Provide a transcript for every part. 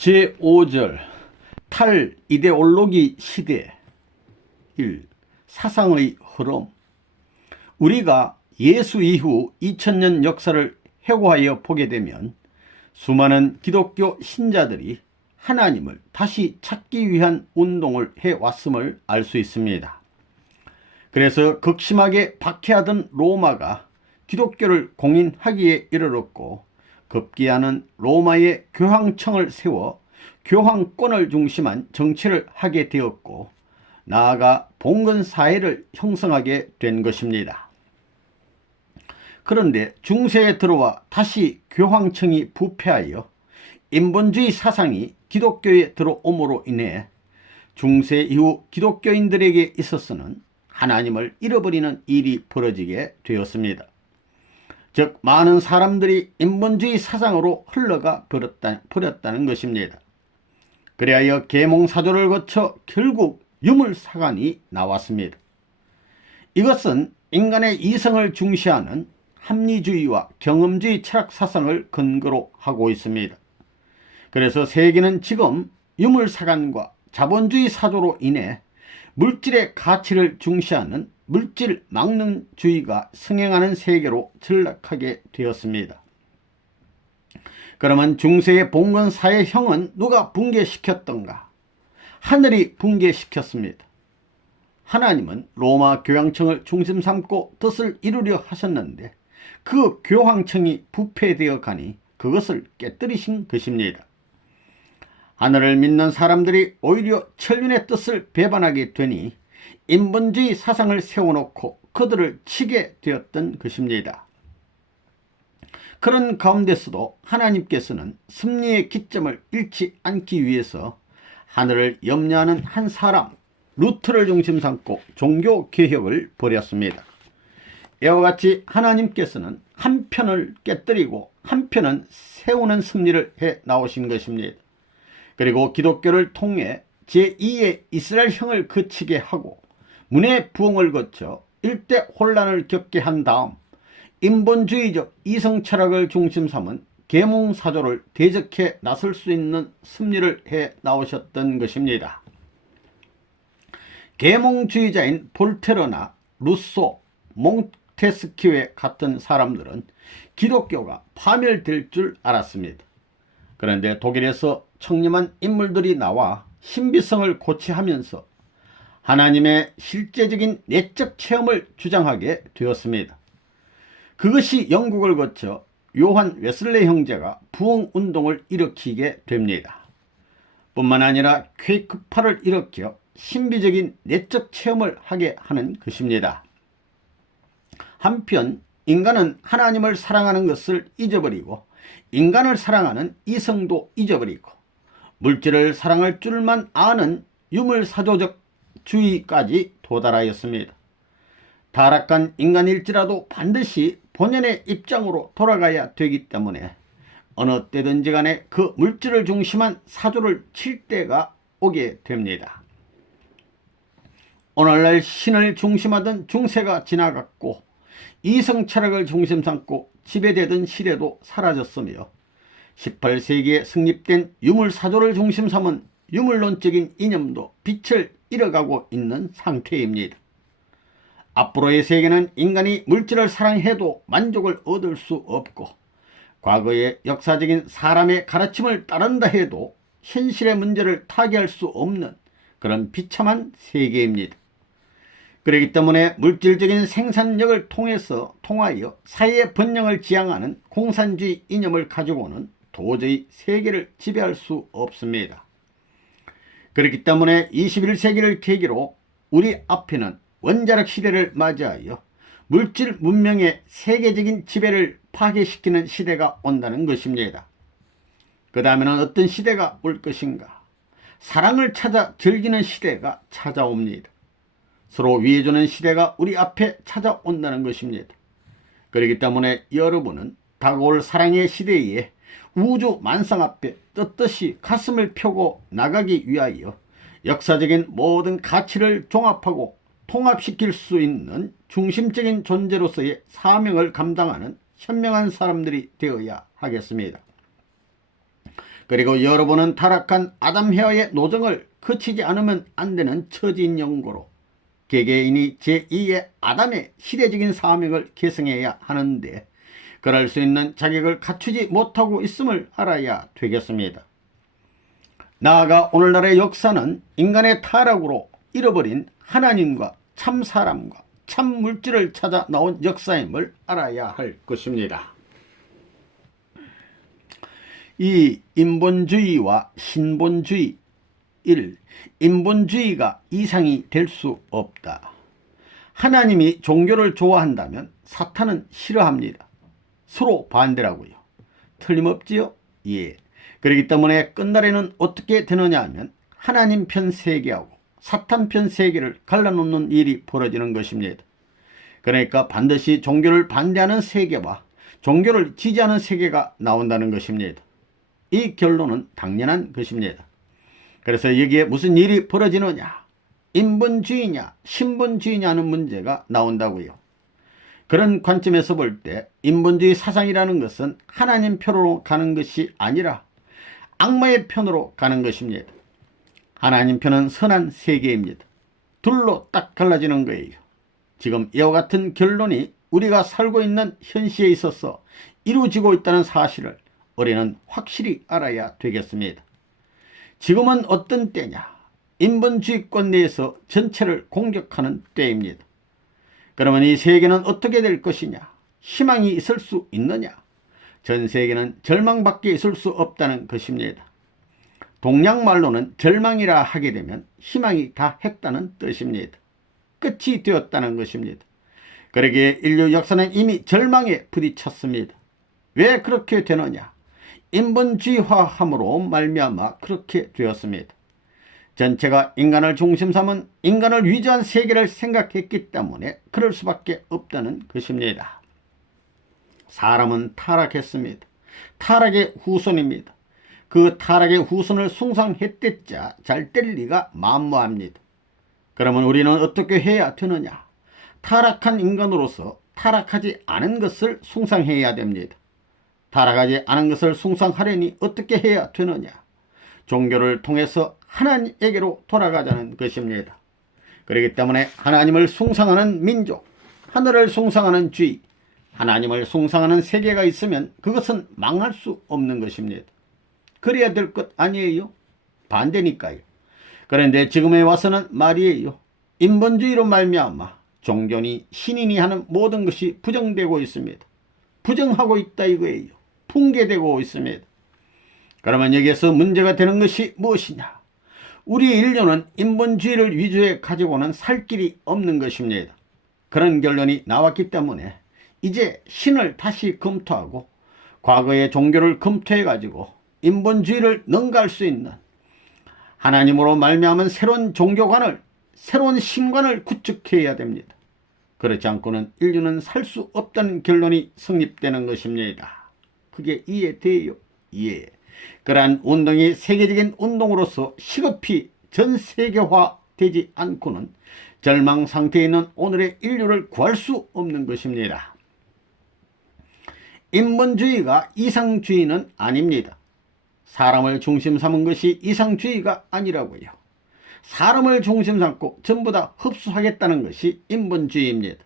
제5절 탈이데올로기 시대 1. 사상의 흐름. 우리가 예수 이후 2000년 역사를 회고하여 보게 되면 수많은 기독교 신자들이 하나님을 다시 찾기 위한 운동을 해왔음을 알 수 있습니다. 그래서 극심하게 박해하던 로마가 기독교를 공인하기에 이르렀고, 급기야는 로마의 교황청을 세워 교황권을 중심한 정치를 하게 되었고, 나아가 봉건사회를 형성하게 된 것입니다. 그런데 중세에 들어와 다시 교황청이 부패하여 인본주의 사상이 기독교에 들어옴으로 인해 중세 이후 기독교인들에게 있어서는 하나님을 잃어버리는 일이 벌어지게 되었습니다. 즉, 많은 사람들이 인본주의 사상으로 흘러가 버렸다는 것입니다. 그리하여 계몽사조를 거쳐 결국 유물사관이 나왔습니다. 이것은 인간의 이성을 중시하는 합리주의와 경험주의 철학 사상을 근거로 하고 있습니다. 그래서 세계는 지금 유물사관과 자본주의 사조로 인해 물질의 가치를 중시하는 물질 망론주의가 승행하는 세계로 전락하게 되었습니다. 그러면 중세의 봉건사회형은 누가 붕괴시켰던가? 하늘이 붕괴시켰습니다. 하나님은 로마 교황청을 중심 삼고 뜻을 이루려 하셨는데 그 교황청이 부패되어 가니 그것을 깨뜨리신 것입니다. 하늘을 믿는 사람들이 오히려 천륜의 뜻을 배반하게 되니 인본주의 사상을 세워놓고 그들을 치게 되었던 것입니다. 그런 가운데서도 하나님께서는 승리의 기점을 잃지 않기 위해서 하늘을 염려하는 한 사람 루트를 중심 삼고 종교개혁을 벌였습니다. 이와 같이 하나님께서는 한편을 깨뜨리고 한편은 세우는 승리를 해 나오신 것입니다. 그리고 기독교를 통해 제2의 이스라엘형을 거치게 하고 문의 부흥을 거쳐 일대 혼란을 겪게 한 다음 인본주의적 이성철학을 중심 삼은 계몽사조를 대적해 나설 수 있는 승리를 해 나오셨던 것입니다. 계몽주의자인 볼테르나 루소, 몽테스키웨 같은 사람들은 기독교가 파멸될 줄 알았습니다. 그런데 독일에서 청렴한 인물들이 나와 신비성을 고취하면서 하나님의 실제적인 내적 체험을 주장하게 되었습니다. 그것이 영국을 거쳐 요한 웨슬레 형제가 부흥운동을 일으키게 됩니다. 뿐만 아니라 퀘이크파를 일으켜 신비적인 내적 체험을 하게 하는 것입니다. 한편 인간은 하나님을 사랑하는 것을 잊어버리고 인간을 사랑하는 이성도 잊어버리고 물질을 사랑할 줄만 아는 유물사조적 주의까지 도달하였습니다. 타락한 인간일지라도 반드시 본연의 입장으로 돌아가야 되기 때문에 어느 때든지 간에 그 물질을 중심한 사조를 칠 때가 오게 됩니다. 오늘날 신을 중심하던 중세가 지나갔고 이성철학을 중심 삼고 지배되던 시대도 사라졌으며 18세기에 성립된 유물사조를 중심 삼은 유물론적인 이념도 빛을 잃어가고 있는 상태입니다. 앞으로의 세계는 인간이 물질을 사랑해도 만족을 얻을 수 없고 과거의 역사적인 사람의 가르침을 따른다 해도 현실의 문제를 타개할 수 없는 그런 비참한 세계입니다. 그렇기 때문에 물질적인 생산력을 통하여 사회의 번영을 지향하는 공산주의 이념을 가지고는 도저히 세계를 지배할 수 없습니다. 그렇기 때문에 21세기를 계기로 우리 앞에는 원자력 시대를 맞이하여 물질 문명의 세계적인 지배를 파괴시키는 시대가 온다는 것입니다. 그 다음에는 어떤 시대가 올 것인가? 사랑을 찾아 즐기는 시대가 찾아옵니다. 서로 위해주는 시대가 우리 앞에 찾아온다는 것입니다. 그렇기 때문에 여러분은 다가올 사랑의 시대에 우주 만상 앞에 떳떳이 가슴을 펴고 나가기 위하여 역사적인 모든 가치를 종합하고 통합시킬 수 있는 중심적인 존재로서의 사명을 감당하는 현명한 사람들이 되어야 하겠습니다. 그리고 여러분은 타락한 아담헤아의 노정을 거치지 않으면 안 되는 처진 연고로 개개인이 제2의 아담의 시대적인 사명을 계승해야 하는데 그럴 수 있는 자격을 갖추지 못하고 있음을 알아야 되겠습니다. 나아가 오늘날의 역사는 인간의 타락으로 잃어버린 하나님과 참 사람과 참 물질을 찾아 나온 역사임을 알아야 할 것입니다. 이 인본주의와 신본주의 1. 인본주의가 이상이 될 수 없다. 하나님이 종교를 좋아한다면 사탄은 싫어합니다. 서로 반대라고요. 틀림없지요? 예. 그렇기 때문에 끝날에는 어떻게 되느냐 하면 하나님 편 세계하고 사탄 편 세계를 갈라놓는 일이 벌어지는 것입니다. 그러니까 반드시 종교를 반대하는 세계와 종교를 지지하는 세계가 나온다는 것입니다. 이 결론은 당연한 것입니다. 그래서 여기에 무슨 일이 벌어지느냐, 인본주의냐 신본주의냐는 문제가 나온다고요. 그런 관점에서 볼 때 인본주의 사상이라는 것은 하나님 편으로 가는 것이 아니라 악마의 편으로 가는 것입니다. 하나님 편은 선한 세계입니다. 둘로 딱 갈라지는 거예요. 지금 이와 같은 결론이 우리가 살고 있는 현시에 있어서 이루어지고 있다는 사실을 우리는 확실히 알아야 되겠습니다. 지금은 어떤 때냐? 인본주의권 내에서 전체를 공격하는 때입니다. 그러면 이 세계는 어떻게 될 것이냐? 희망이 있을 수 있느냐? 전 세계는 절망밖에 있을 수 없다는 것입니다. 동양말로는 절망이라 하게 되면 희망이 다 했다는 뜻입니다. 끝이 되었다는 것입니다. 그러기에 인류 역사는 이미 절망에 부딪혔습니다. 왜 그렇게 되느냐? 인본주의화함으로 말미암아 그렇게 되었습니다. 전체가 인간을 중심 삼은 인간을 위조한 세계를 생각했기 때문에 그럴 수밖에 없다는 것입니다. 사람은 타락했습니다. 타락의 후손입니다. 그 타락의 후손을 숭상했댔자 잘 될 리가 만무합니다. 그러면 우리는 어떻게 해야 되느냐? 타락한 인간으로서 타락하지 않은 것을 숭상해야 됩니다. 타락하지 않은 것을 숭상하려니 어떻게 해야 되느냐? 종교를 통해서 하나님에게로 돌아가자는 것입니다. 그렇기 때문에 하나님을 숭상하는 민족, 하늘을 숭상하는 주의, 하나님을 숭상하는 세계가 있으면 그것은 망할 수 없는 것입니다. 그래야 될 것 아니에요? 반대니까요. 그런데 지금에 와서는 말이에요. 인본주의로 말미암아 종교니 신인이 하는 모든 것이 부정되고 있습니다. 부정하고 있다 이거예요. 붕괴되고 있습니다. 그러면 여기에서 문제가 되는 것이 무엇이냐? 우리 인류는 인본주의를 위주에 가지고는 살 길이 없는 것입니다. 그런 결론이 나왔기 때문에 이제 신을 다시 검토하고 과거의 종교를 검토해 가지고 인본주의를 능가할 수 있는 하나님으로 말미암은 새로운 종교관을, 새로운 신관을 구축해야 됩니다. 그렇지 않고는 인류는 살 수 없다는 결론이 성립되는 것입니다. 그게 이해돼요? 예. 그러한 운동이 세계적인 운동으로서 시급히 전 세계화 되지 않고는 절망 상태에 있는 오늘의 인류를 구할 수 없는 것입니다. 인본주의가 이상주의는 아닙니다. 사람을 중심 삼은 것이 이상주의가 아니라고요. 사람을 중심 삼고 전부 다 흡수하겠다는 것이 인본주의입니다.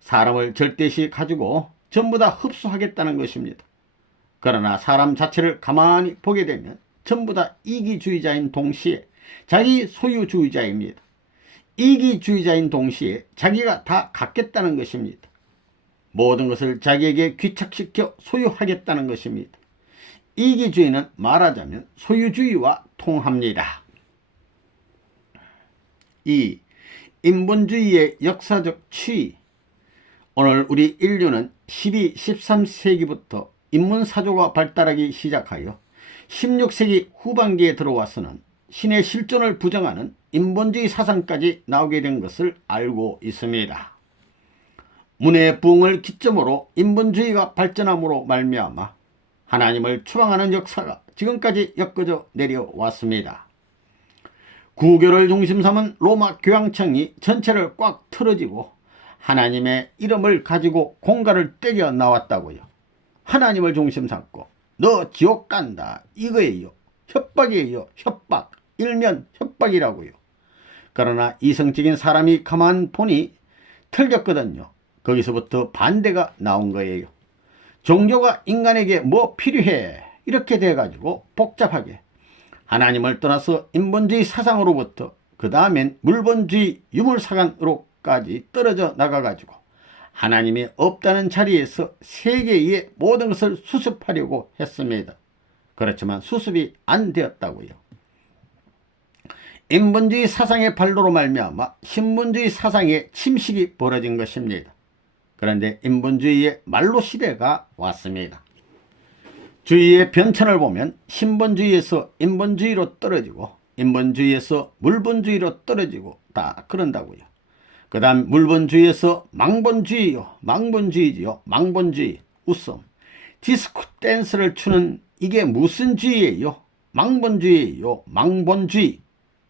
사람을 절대시 가지고 전부 다 흡수하겠다는 것입니다. 그러나 사람 자체를 가만히 보게 되면 전부 다 이기주의자인 동시에 자기 소유주의자입니다. 이기주의자인 동시에 자기가 다 갖겠다는 것입니다. 모든 것을 자기에게 귀착시켜 소유하겠다는 것입니다. 이기주의는 말하자면 소유주의와 통합니다. 2. 인본주의의 역사적 추이. 오늘 우리 인류는 12, 13세기부터 인문사조가 발달하기 시작하여 16세기 후반기에 들어와서는 신의 실존을 부정하는 인본주의 사상까지 나오게 된 것을 알고 있습니다. 문의 부흥을 기점으로 인본주의가 발전함으로 말미암아 하나님을 추방하는 역사가 지금까지 엮어져 내려왔습니다. 구교를 중심 삼은 로마 교황청이 전체를 꽉 틀어지고 하나님의 이름을 가지고 공갈을 때려 나왔다고요. 하나님을 중심 삼고 너 지옥 간다 이거예요. 협박이에요. 협박. 일면 협박이라고요. 그러나 이성적인 사람이 가만 보니 틀렸거든요. 거기서부터 반대가 나온 거예요. 종교가 인간에게 뭐 필요해 이렇게 돼가지고 복잡하게 하나님을 떠나서 인본주의 사상으로부터 그 다음엔 물본주의 유물사관으로까지 떨어져 나가가지고 하나님이 없다는 자리에서 세계의 모든 것을 수습하려고 했습니다. 그렇지만 수습이 안 되었다고요. 인본주의 사상의 발로로 말미암아 신본주의 사상의 침식이 벌어진 것입니다. 그런데 인본주의의 말로 시대가 왔습니다. 주의의 변천을 보면 신본주의에서 인본주의로 떨어지고 인본주의에서 물본주의로 떨어지고 다 그런다고요. 그 다음 물본주의에서 망본주의요. 망본주의지요. 망본주의. 웃음. 디스코 댄스를 추는 이게 무슨 주의예요? 망본주의예요. 망본주의.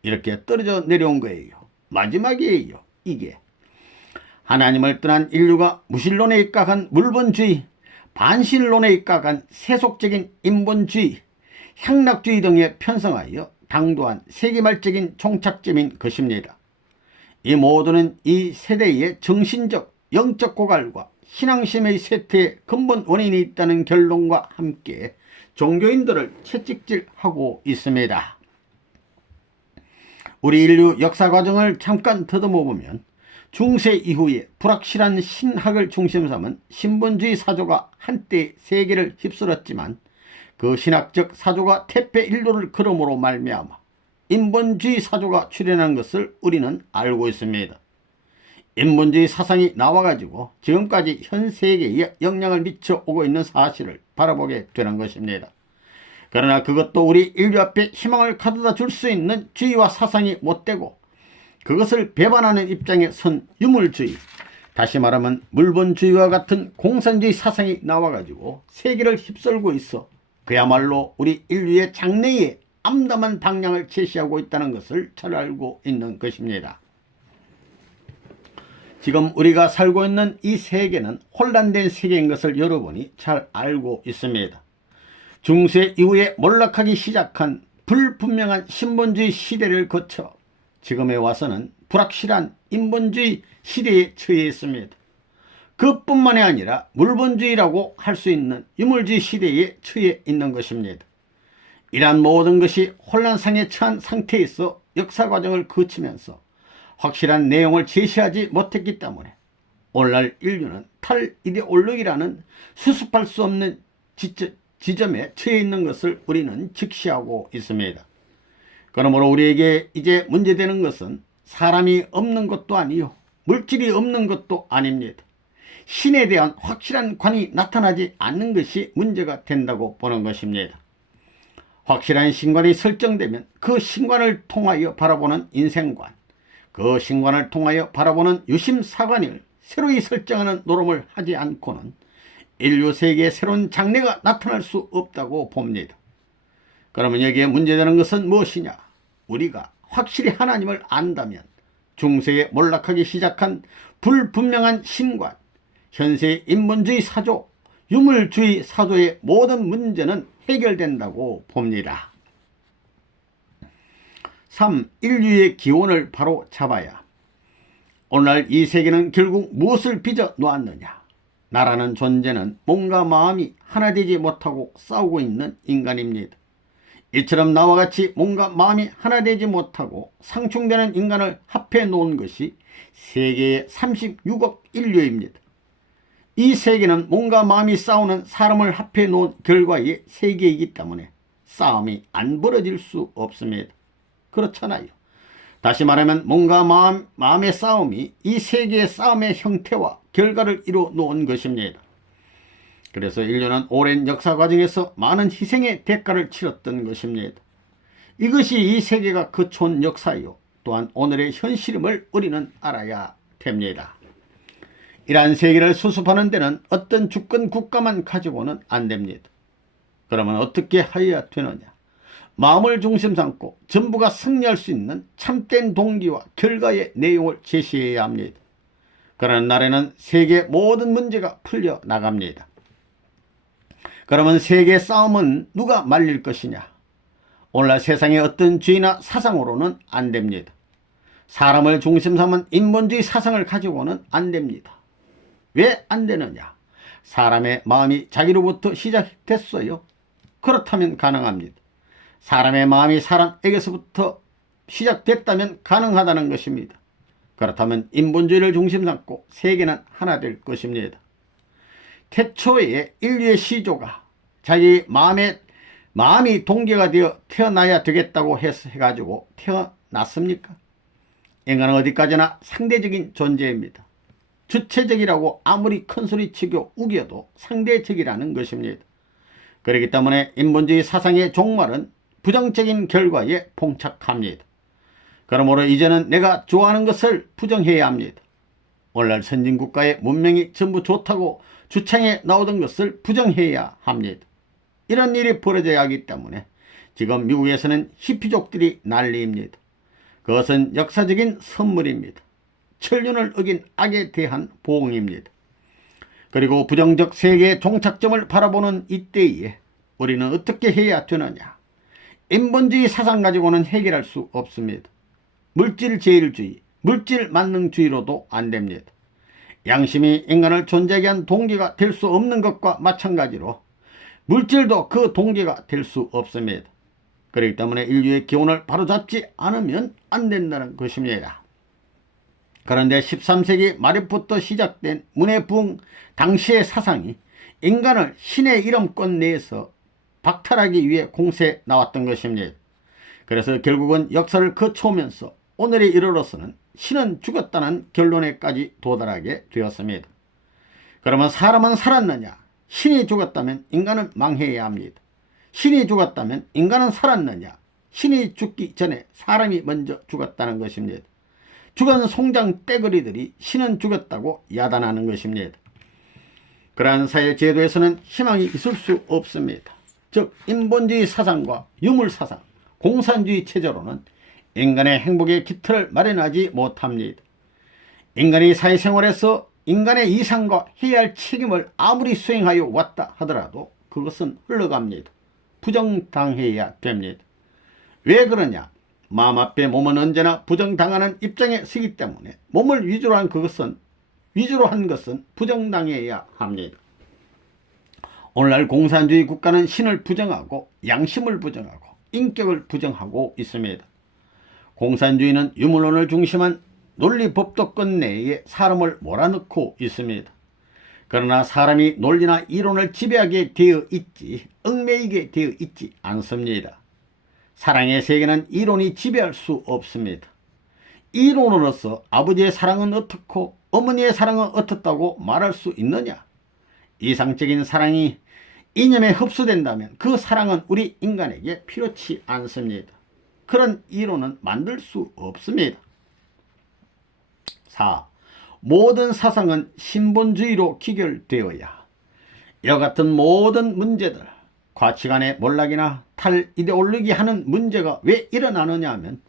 이렇게 떨어져 내려온 거예요. 마지막이에요. 이게. 하나님을 떠난 인류가 무신론에 입각한 물본주의, 반신론에 입각한 세속적인 인본주의, 향락주의 등에 편성하여 당도한 세계말적인 종착점인 것입니다. 이 모두는 이 세대의 정신적, 영적 고갈과 신앙심의 쇠퇴의 근본 원인이 있다는 결론과 함께 종교인들을 채찍질하고 있습니다. 우리 인류 역사 과정을 잠깐 더듬어 보면 중세 이후에 불확실한 신학을 중심 삼은 신본주의 사조가 한때 세계를 휩쓸었지만 그 신학적 사조가 퇴폐일로를 걸음으로 말미암아 인본주의 사조가 출현한 것을 우리는 알고 있습니다. 인본주의 사상이 나와가지고 지금까지 현 세계에 영향을 미쳐오고 있는 사실을 바라보게 되는 것입니다. 그러나 그것도 우리 인류 앞에 희망을 가져다 줄 수 있는 주의와 사상이 못되고 그것을 배반하는 입장에 선 유물주의, 다시 말하면 물본주의와 같은 공산주의 사상이 나와가지고 세계를 휩쓸고 있어 그야말로 우리 인류의 장래에 암담한 방향을 제시하고 있다는 것을 잘 알고 있는 것입니다. 지금 우리가 살고 있는 이 세계는 혼란된 세계인 것을 여러분이 잘 알고 있습니다. 중세 이후에 몰락하기 시작한 불분명한 신본주의 시대를 거쳐 지금에 와서는 불확실한 인본주의 시대에 처해 있습니다. 그뿐만이 아니라 물본주의라고 할 수 있는 유물주의 시대에 처해 있는 것입니다. 이러한 모든 것이 혼란상에 처한 상태에서 역사 과정을 거치면서 확실한 내용을 제시하지 못했기 때문에 오늘날 인류는 탈이데올로기라는 수습할 수 없는 지점에 처해 있는 것을 우리는 직시하고 있습니다. 그러므로 우리에게 이제 문제되는 것은 사람이 없는 것도 아니요 물질이 없는 것도 아닙니다. 신에 대한 확실한 관이 나타나지 않는 것이 문제가 된다고 보는 것입니다. 확실한 신관이 설정되면 그 신관을 통하여 바라보는 인생관, 그 신관을 통하여 바라보는 유심사관을 새로이 설정하는 노름을 하지 않고는 인류 세계에 새로운 장래가 나타날 수 없다고 봅니다. 그러면 여기에 문제되는 것은 무엇이냐? 우리가 확실히 하나님을 안다면 중세에 몰락하기 시작한 불분명한 신관, 현세의 인본주의 사조, 유물주의 사조의 모든 문제는 해결된다고 봅니다. 3. 인류의 기원을 바로 잡아야. 오늘날 이 세계는 결국 무엇을 빚어 놓았느냐? 나라는 존재는 몸과 마음이 하나 되지 못하고 싸우고 있는 인간입니다. 이처럼 나와 같이 몸과 마음이 하나 되지 못하고 상충되는 인간을 합해 놓은 것이 세계의 36억 인류입니다. 이 세계는 몸과 마음이 싸우는 사람을 합해 놓은 결과의 세계이기 때문에 싸움이 안 벌어질 수 없습니다. 그렇잖아요. 다시 말하면 몸과 마음의 싸움이 이 세계의 싸움의 형태와 결과를 이루어 놓은 것입니다. 그래서 인류는 오랜 역사 과정에서 많은 희생의 대가를 치렀던 것입니다. 이것이 이 세계가 거쳐온 역사요 또한 오늘의 현실임을 우리는 알아야 됩니다. 이러한 세계를 수습하는 데는 어떤 주권 국가만 가지고는 안 됩니다. 그러면 어떻게 하여야 되느냐? 마음을 중심 삼고 전부가 승리할 수 있는 참된 동기와 결과의 내용을 제시해야 합니다. 그러는 날에는 세계 모든 문제가 풀려 나갑니다. 그러면 세계 싸움은 누가 말릴 것이냐? 오늘날 세상의 어떤 주의나 사상으로는 안 됩니다. 사람을 중심 삼은 인본주의 사상을 가지고는 안 됩니다. 왜 안 되느냐? 사람의 마음이 자기로부터 시작됐어요. 그렇다면 가능합니다. 사람의 마음이 사람에게서부터 시작됐다면 가능하다는 것입니다. 그렇다면 인본주의를 중심 삼고 세계는 하나 될 것입니다. 태초에 인류의 시조가 자기 마음이 동기가 되어 태어나야 되겠다고 해가지고 태어났습니까? 인간은 어디까지나 상대적인 존재입니다. 주체적이라고 아무리 큰소리 치고 우겨도 상대적이라는 것입니다. 그렇기 때문에 인본주의 사상의 종말은 부정적인 결과에 봉착합니다. 그러므로 이제는 내가 좋아하는 것을 부정해야 합니다. 오늘날 선진국가의 문명이 전부 좋다고 주창에 나오던 것을 부정해야 합니다. 이런 일이 벌어져야 하기 때문에 지금 미국에서는 히피족들이 난리입니다. 그것은 역사적인 선물입니다. 천륜을 어긴 악에 대한 보응입니다. 그리고 부정적 세계의 종착점을 바라보는 이때에 우리는 어떻게 해야 되느냐? 인본주의 사상 가지고는 해결할 수 없습니다. 물질제일주의, 물질만능주의로도 안 됩니다. 양심이 인간을 존재하게 한 동기가 될 수 없는 것과 마찬가지로 물질도 그 동기가 될 수 없습니다. 그렇기 때문에 인류의 기원을 바로잡지 않으면 안 된다는 것입니다. 그런데 13세기 말부터 시작된 문해부흥 당시의 사상이 인간을 신의 이름권 내에서 박탈하기 위해 공세해 나왔던 것입니다. 그래서 결국은 역사를 거쳐오면서 오늘에 이르러서는 신은 죽었다는 결론에까지 도달하게 되었습니다. 그러면 사람은 살았느냐? 신이 죽었다면 인간은 망해야 합니다. 신이 죽었다면 인간은 살았느냐? 신이 죽기 전에 사람이 먼저 죽었다는 것입니다. 죽은 송장 떼거리들이 신은 죽었다고 야단하는 것입니다. 그러한 사회 제도에서는 희망이 있을 수 없습니다. 즉 인본주의 사상과 유물사상, 공산주의 체제로는 인간의 행복의 기틀을 마련하지 못합니다. 인간이 사회생활에서 인간의 이상과 해야 할 책임을 아무리 수행하여 왔다 하더라도 그것은 흘러갑니다. 부정당해야 됩니다. 왜 그러냐? 마음 앞에 몸은 언제나 부정당하는 입장에 서기 때문에 몸을 위주로 한 것은 부정당해야 합니다. 오늘날 공산주의 국가는 신을 부정하고 양심을 부정하고 인격을 부정하고 있습니다. 공산주의는 유물론을 중심한 논리법도권 내에 사람을 몰아넣고 있습니다. 그러나 사람이 논리나 이론을 지배하게 되어 있지 얽매이게 되어 있지 않습니다. 사랑의 세계는 이론이 지배할 수 없습니다. 이론으로서 아버지의 사랑은 어떻고 어머니의 사랑은 어떻다고 말할 수 있느냐? 이상적인 사랑이 이념에 흡수된다면 그 사랑은 우리 인간에게 필요치 않습니다. 그런 이론은 만들 수 없습니다. 4. 모든 사상은 신본주의로 기결되어야 이와 같은 모든 문제들, 가치관의 몰락이나 탈이데올로기 하는 문제가 왜 일어나느냐 하면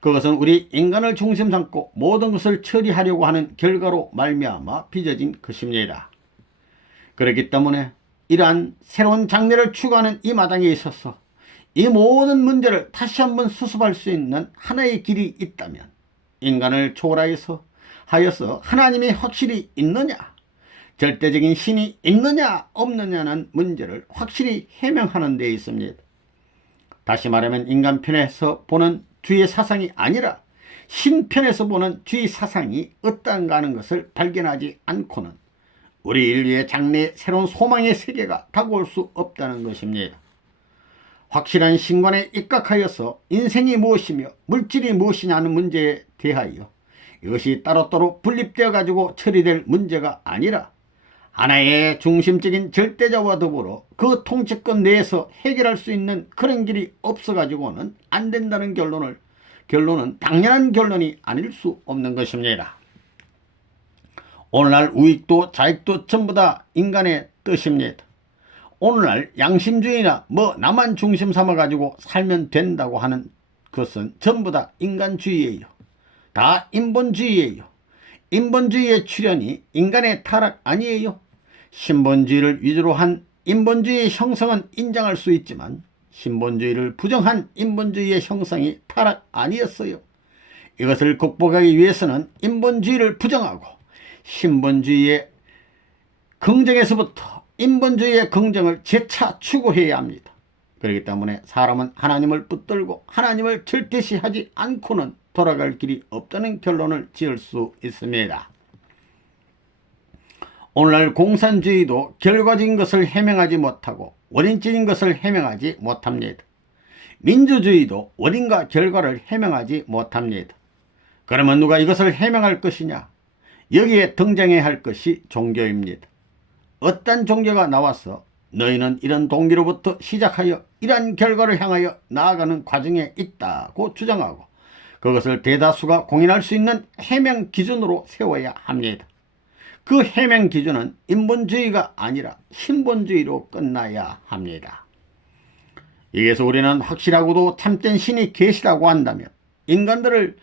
그것은 우리 인간을 중심 삼고 모든 것을 처리하려고 하는 결과로 말미암아 빚어진 것입니다. 그렇기 때문에 이러한 새로운 장래를 추구하는 이 마당에 있어서 이 모든 문제를 다시 한번 수습할 수 있는 하나의 길이 있다면 인간을 초월하여서 하나님이 확실히 있느냐, 절대적인 신이 있느냐 없느냐는 문제를 확실히 해명하는 데 있습니다. 다시 말하면 인간 편에서 보는 주의 사상이 아니라 신편에서 보는 주의 사상이 어떠한가 하는 것을 발견하지 않고는 우리 인류의 장래의 새로운 소망의 세계가 다가올 수 없다는 것입니다. 확실한 신관에 입각하여서 인생이 무엇이며 물질이 무엇이냐 하는 문제에 대하여 이것이 따로따로 분립되어 가지고 처리될 문제가 아니라 하나의 중심적인 절대자와 더불어 그 통치권 내에서 해결할 수 있는 그런 길이 없어 가지고는 안 된다는 결론은 당연한 결론이 아닐 수 없는 것입니다. 오늘날 우익도 좌익도 전부 다 인간의 뜻입니다. 오늘날 양심주의나 나만 중심 삼아 가지고 살면 된다고 하는 것은 전부 다 인간주의예요. 다 인본주의예요. 인본주의의 출현이 인간의 타락 아니에요. 신본주의를 위주로 한 인본주의의 형성은 인정할 수 있지만 신본주의를 부정한 인본주의의 형성이 타락 아니었어요. 이것을 극복하기 위해서는 인본주의를 부정하고 신본주의의 긍정에서부터 인본주의의 긍정을 재차 추구해야 합니다. 그렇기 때문에 사람은 하나님을 붙들고 하나님을 절대시하지 않고는 돌아갈 길이 없다는 결론을 지을 수 있습니다. 오늘날 공산주의도 결과적인 것을 해명하지 못하고 원인적인 것을 해명하지 못합니다. 민주주의도 원인과 결과를 해명하지 못합니다. 그러면 누가 이것을 해명할 것이냐? 여기에 등장해야 할 것이 종교입니다. 어떤 종교가 나와서 너희는 이런 동기로부터 시작하여 이러한 결과를 향하여 나아가는 과정에 있다고 주장하고 그것을 대다수가 공인할 수 있는 해명 기준으로 세워야 합니다. 그 해명 기준은 인본주의가 아니라 신본주의로 끝나야 합니다. 여기에서 우리는 확실하고도 참된 신이 계시다고 한다면 인간들을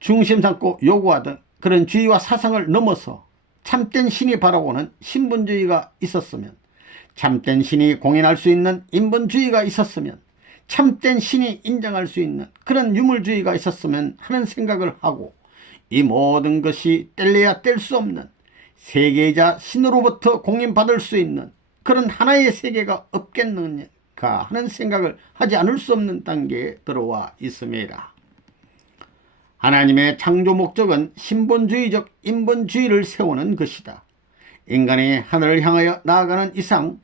중심 삼고 요구하던 그런 주의와 사상을 넘어서 참된 신이 바라보는 신본주의가 있었으면, 참된 신이 공인할 수 있는 인본주의가 있었으면, 참된 신이 인정할 수 있는 그런 유물주의가 있었으면 하는 생각을 하고, 이 모든 것이 뗄래야 뗄 수 없는 세계이자 신으로부터 공인받을 수 있는 그런 하나의 세계가 없겠는가 하는 생각을 하지 않을 수 없는 단계에 들어와 있습니다. 하나님의 창조 목적은 신본주의적 인본주의를 세우는 것이다. 인간이 하늘을 향하여 나아가는 이상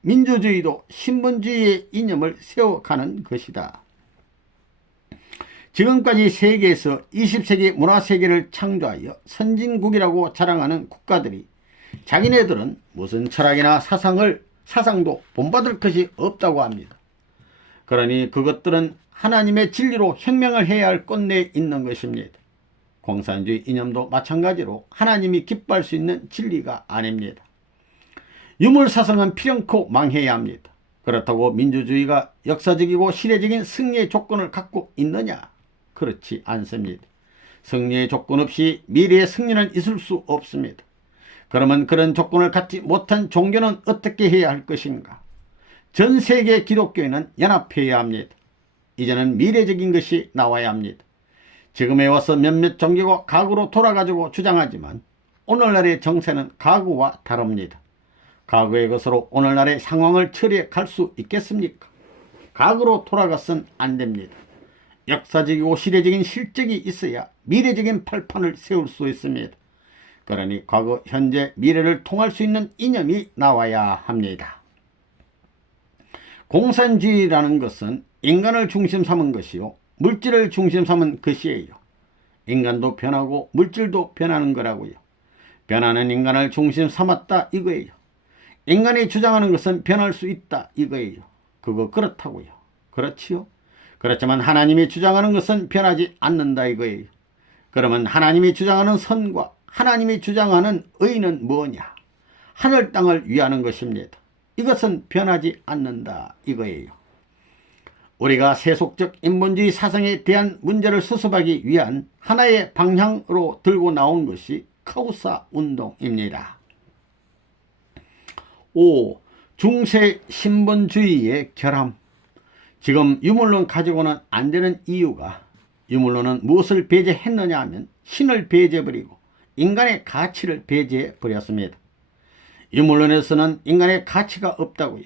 민주주의도 신본주의의 이념을 세워가는 것이다. 지금까지 세계에서 20세기 문화세계를 창조하여 선진국이라고 자랑하는 국가들이 자기네들은 무슨 철학이나 사상도 본받을 것이 없다고 합니다. 그러니 그것들은 하나님의 진리로 혁명을 해야 할 꼰대에 있는 것입니다. 공산주의 이념도 마찬가지로 하나님이 기뻐할 수 있는 진리가 아닙니다. 유물사상은 필연코 망해야 합니다. 그렇다고 민주주의가 역사적이고 시대적인 승리의 조건을 갖고 있느냐? 그렇지 않습니다. 승리의 조건 없이 미래의 승리는 있을 수 없습니다. 그러면 그런 조건을 갖지 못한 종교는 어떻게 해야 할 것인가? 전 세계 기독교인은 연합해야 합니다. 이제는 미래적인 것이 나와야 합니다. 지금에 와서 몇몇 종교가 과거로 돌아가지고 주장하지만 오늘날의 정세는 과거와 다릅니다. 과거의 것으로 오늘날의 상황을 처리해 갈 수 있겠습니까? 과거로 돌아가선 안 됩니다. 역사적이고 시대적인 실적이 있어야 미래적인 발판을 세울 수 있습니다. 그러니 과거, 현재, 미래를 통할 수 있는 이념이 나와야 합니다. 공산주의라는 것은 인간을 중심 삼은 것이요 물질을 중심 삼은 것이에요. 인간도 변하고 물질도 변하는 거라고요. 변하는 인간을 중심 삼았다 이거예요. 인간이 주장하는 것은 변할 수 있다 이거예요. 그거 그렇다고요. 그렇지요. 그렇지만 하나님이 주장하는 것은 변하지 않는다 이거예요. 그러면 하나님이 주장하는 선과 하나님이 주장하는 의는 뭐냐? 하늘 땅을 위하는 것입니다. 이것은 변하지 않는다 이거예요. 우리가 세속적 인본주의 사상에 대한 문제를 수습하기 위한 하나의 방향으로 들고 나온 것이 카우사 운동입니다. 5. 중세 신본주의의 결함. 지금 유물론 가지고는 안 되는 이유가, 유물론은 무엇을 배제했느냐 하면 신을 배제해버리고 인간의 가치를 배제해버렸습니다. 유물론에서는 인간의 가치가 없다고요.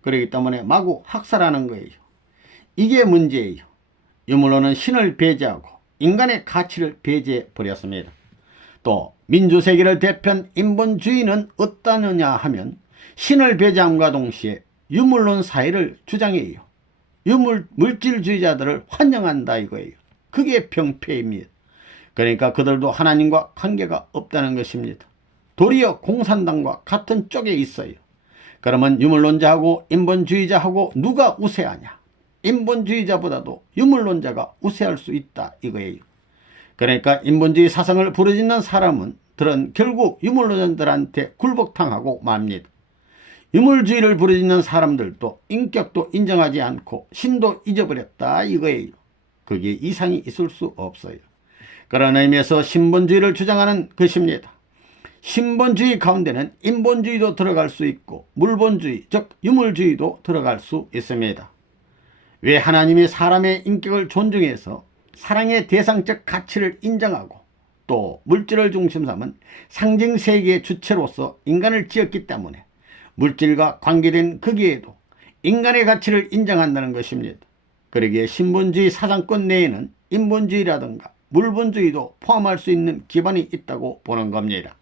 그렇기 때문에 마구 학살하는 거예요. 이게 문제예요. 유물론은 신을 배제하고 인간의 가치를 배제해버렸습니다. 또 민주세계를 대표한 인본주의는 어떠느냐 하면 신을 배제함과 동시에 유물론 사회를 주장해요. 물질주의자들을 환영한다 이거예요. 그게 병폐입니다. 그러니까 그들도 하나님과 관계가 없다는 것입니다. 도리어 공산당과 같은 쪽에 있어요. 그러면 유물론자하고 인본주의자하고 누가 우세하냐? 인본주의자보다도 유물론자가 우세할 수 있다 이거예요. 그러니까 인본주의 사상을 부르짖는 사람들은 결국 유물론자들한테 굴복당하고 맙니다. 유물주의를 부르짖는 사람들도 인격도 인정하지 않고 신도 잊어버렸다 이거예요. 그게 이상이 있을 수 없어요. 그런 의미에서 신본주의를 주장하는 것입니다. 신본주의 가운데는 인본주의도 들어갈 수 있고 물본주의, 즉 유물주의도 들어갈 수 있습니다. 왜 하나님이 사람의 인격을 존중해서 사랑의 대상적 가치를 인정하고 또 물질을 중심 삼은 상징세계의 주체로서 인간을 지었기 때문에 물질과 관계된 거기에도 인간의 가치를 인정한다는 것입니다. 그러기에 신본주의 사상권 내에는 인본주의라든가 물본주의도 포함할 수 있는 기반이 있다고 보는 겁니다.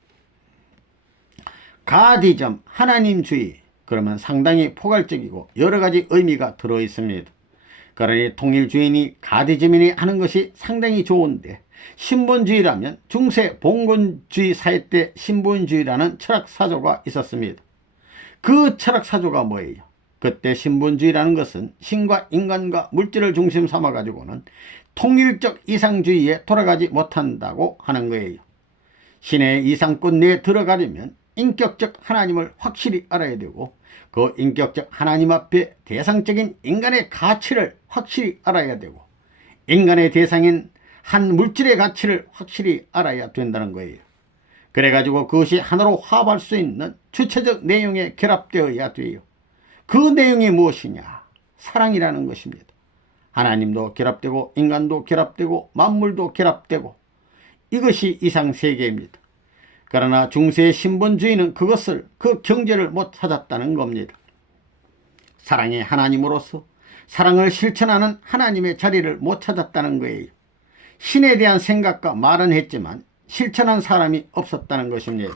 가디즘, 하나님주의, 그러면 상당히 포괄적이고 여러가지 의미가 들어있습니다. 그러니 통일주의니 가디즘이니 하는 것이 상당히 좋은데, 신본주의라면 중세 봉건주의 사회 때 신본주의라는 철학사조가 있었습니다. 그 철학사조가 뭐예요? 그때 신본주의라는 것은 신과 인간과 물질을 중심 삼아 가지고는 통일적 이상주의에 돌아가지 못한다고 하는 거예요. 신의 이상권 내에 들어가려면 인격적 하나님을 확실히 알아야 되고 그 인격적 하나님 앞에 대상적인 인간의 가치를 확실히 알아야 되고 인간의 대상인 한 물질의 가치를 확실히 알아야 된다는 거예요. 그래가지고 그것이 하나로 화합할 수 있는 주체적 내용에 결합되어야 돼요. 그 내용이 무엇이냐? 사랑이라는 것입니다. 하나님도 결합되고 인간도 결합되고 만물도 결합되고 이것이 이상세계입니다. 그러나 중세의 신본주의는 그것을, 그 경제를 못 찾았다는 겁니다. 사랑의 하나님으로서 사랑을 실천하는 하나님의 자리를 못 찾았다는 거예요. 신에 대한 생각과 말은 했지만 실천한 사람이 없었다는 것입니다.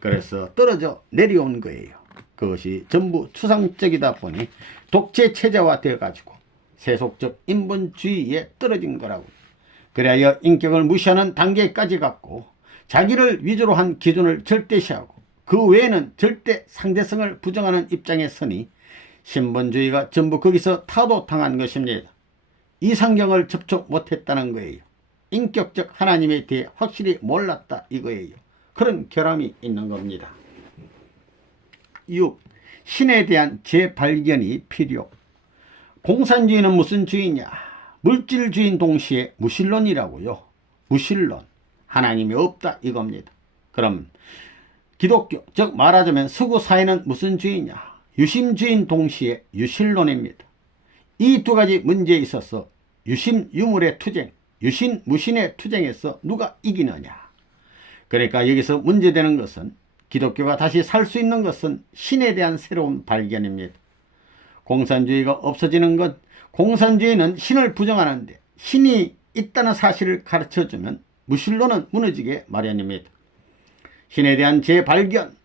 그래서 떨어져 내려온 거예요. 그것이 전부 추상적이다 보니 독재체제화 되어가지고 세속적 인본주의에 떨어진 거라고. 그래야 인격을 무시하는 단계까지 갔고 자기를 위주로 한 기준을 절대시하고 그 외에는 절대 상대성을 부정하는 입장에 서니 신본주의가 전부 거기서 타도당한 것입니다. 이상경을 접촉 못했다는 거예요. 인격적 하나님에 대해 확실히 몰랐다 이거예요. 그런 결함이 있는 겁니다. 6. 신에 대한 재발견이 필요. 공산주의는 무슨 주의냐? 물질주의인 동시에 무신론이라고요. 무신론. 하나님이 없다 이겁니다. 그럼 기독교, 즉 말하자면 서구 사회는 무슨 주의냐? 유심주의인 동시에 유신론입니다. 이 두 가지 문제에 있어서 유심 유물의 투쟁, 유신 무신의 투쟁에서 누가 이기느냐? 그러니까 여기서 문제되는 것은 기독교가 다시 살 수 있는 것은 신에 대한 새로운 발견입니다. 공산주의가 없어지는 것, 공산주의는 신을 부정하는데 신이 있다는 사실을 가르쳐주면 무신론은 무너지게 마련입니다. 신에 대한 재발견,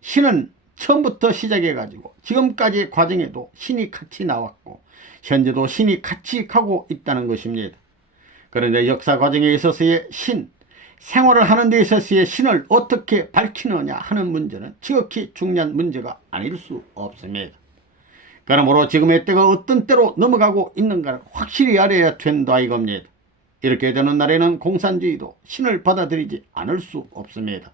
신은 처음부터 시작해가지고 지금까지의 과정에도 신이 같이 나왔고 현재도 신이 같이 가고 있다는 것입니다. 그런데 역사 과정에 있어서의 신, 생활을 하는 데 있어서의 신을 어떻게 밝히느냐 하는 문제는 지극히 중요한 문제가 아닐 수 없습니다. 그러므로 지금의 때가 어떤 때로 넘어가고 있는가를 확실히 알아야 된다 이겁니다. 이렇게 되는 날에는 공산주의도 신을 받아들이지 않을 수 없습니다.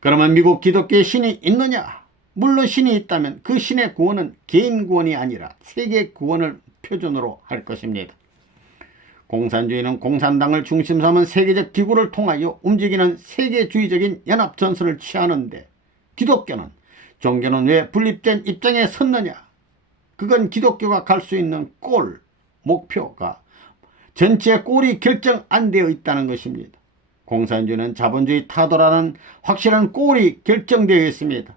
그러면 미국 기독교의 신이 있느냐? 물론 신이 있다면 그 신의 구원은 개인 구원이 아니라 세계 구원을 표준으로 할 것입니다. 공산주의는 공산당을 중심 삼은 세계적 기구를 통하여 움직이는 세계주의적인 연합전선을 취하는데 기독교는, 종교는 왜 분립된 입장에 섰느냐? 그건 기독교가 갈 수 있는 골, 목표가 전체 골이 결정 안 되어 있다는 것입니다. 공산주의는 자본주의 타도라는 확실한 골이 결정되어 있습니다.